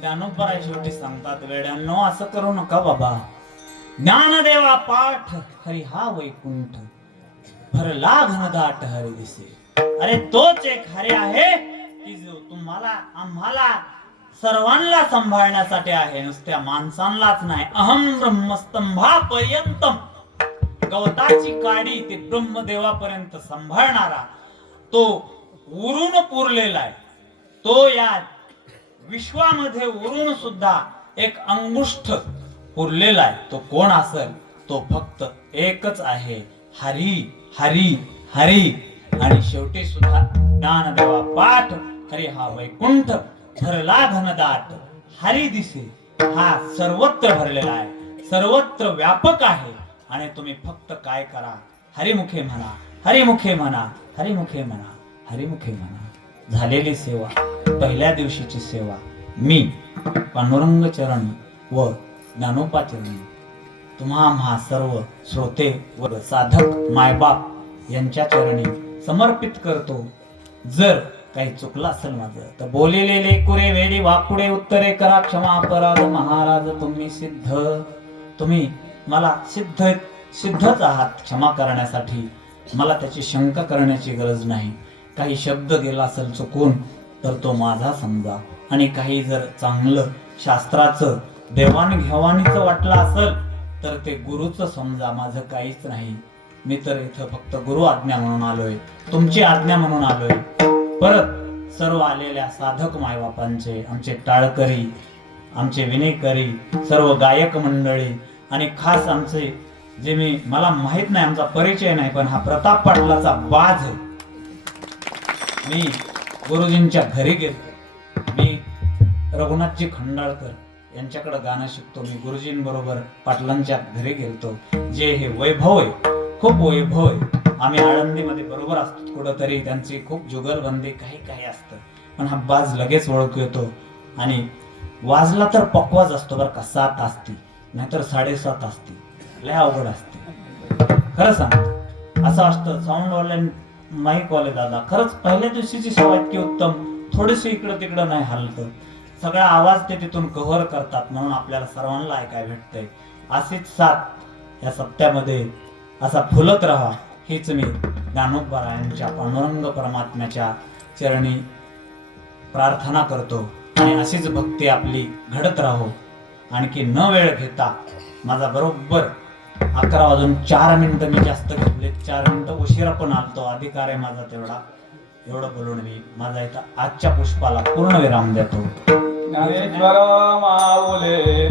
ज्ञानोबराय शेवटी सांगतात वेड्यांनो असं करू नका बाबा. ज्ञानदेवा पाठ हरी हा वैकुंठ भरला घनदाट हरी दिसे. अरे तोच एक हरी आहे की जो तुम्हाला आम्हाला सर्वांना सांभाळण्यासाठी आहे, नुसत्या माणसांनाच नाही. अहम ब्रह्मस्तंभापर्यंतम, गवताची काडी ते ब्रह्मदेवापर्यंत सांभाळणारा तो उरून पुरलेला आहे. तो या विश्वामध्ये उरून सुद्धा एक अंगुष्ठ पुरलेला आहे. तो कोण असेल? तो फक्त एकच आहे, हरी हरी हरी. आणि शेवटी सुद्धा ज्ञानदेवा पाठ, हरी हा वैकुंठ भरला घनदाट, हरी दिसे हा सर्वत्र भरलेला आहे, सर्वत्र व्यापक आहे. आणि तुम्ही फक्त काय करा? हरिमुखे म्हणा, हरिमुखे म्हणा, हरिमुखे म्हणा, हरिमुखे म्हणा. झालेली सेवा, पहिल्या दिवशीची सेवा मी पांडुरंग चरण व ज्ञानोबा चरणी तुम्हा सर्व श्रोते व साधक मायबाप यांच्या चरणी समर्पित करतो. जर काही चुकलं असेल माझं तर बोलेलेले कुरे वेडी वाकुडे उत्तरे करा क्षमा अपराध. महाराज तुम्ही सिद्ध, तुम्ही मला सिद्धच आहात क्षमा करण्यासाठी. मला त्याची शंका करण्याची गरज नाही. काही शब्द गेला असेल चुकून तर तो माझा समजा, आणि काही जर चांगलं शास्त्राचं देवाणघेवाणीचं वाटलं असेल तर ते गुरुचं समजा, माझं काहीच नाही. मी तर इथं फक्त गुरु आज्ञा म्हणून आलोय, तुमची आज्ञा म्हणून आलोय. परत सर्व आलेल्या साधक मायबापांचे, आमचे टाळकरी, आमचे विनेकरी, सर्व गायक मंडळी, आणि खास आमचे जे मला माहित नाही, आमचा परिचय नाही, पण हा प्रताप पाटलाचा बाज. मी गुरुजींच्या घरी गेलो, मी रघुनाथजी खंडाळकर यांच्याकडे गाणं शिकतो. मी गुरुजींबरोबर पाटलांच्या घरी गेलतो. जे हे वैभव आहे, खूप वैभव आहे. आम्ही आळंदीमध्ये बरोबर असतो कुठंतरी, त्यांची खूप जुगलबंदी काही काही असतं, पण हा बाज लगेच ओळखू येतो. आणि वाजला तर पक्वाज असतो बरं का, 7 असती नाहीतर 7.5 असती, लय अवघड असते. खरं सांग असं असतं. साऊंडवाले माईकवाले दादा खरंच पहिल्या दिवशीची सेवा इतकी उत्तम, थोडीशी इकडं तिकडं नाही हलत, सगळा आवाज ते तिथून कव्हर करतात, म्हणून आपल्याला सर्वांना ऐकाय भेटतंय. अशीच साथ या सप्त्यामध्ये असा फुलत राहा, हीच मी ज्ञानोबरायांच्या पांडुरंग परमात्म्याच्या चरणी प्रार्थना करतो. आणि अशीच भक्ती आपली घडत राहो. आणखी न वेळ घेता, माझा बरोबर 11:04 मी जास्त घेतले, 4 मिनिटं उशिरा पण आलतो, अधिकार आहे माझा तेवढा. एवढं बोलून मी माझा इथं आजच्या पुष्पाला पूर्ण विराम देतो. ज्ञानेश्वर माऊले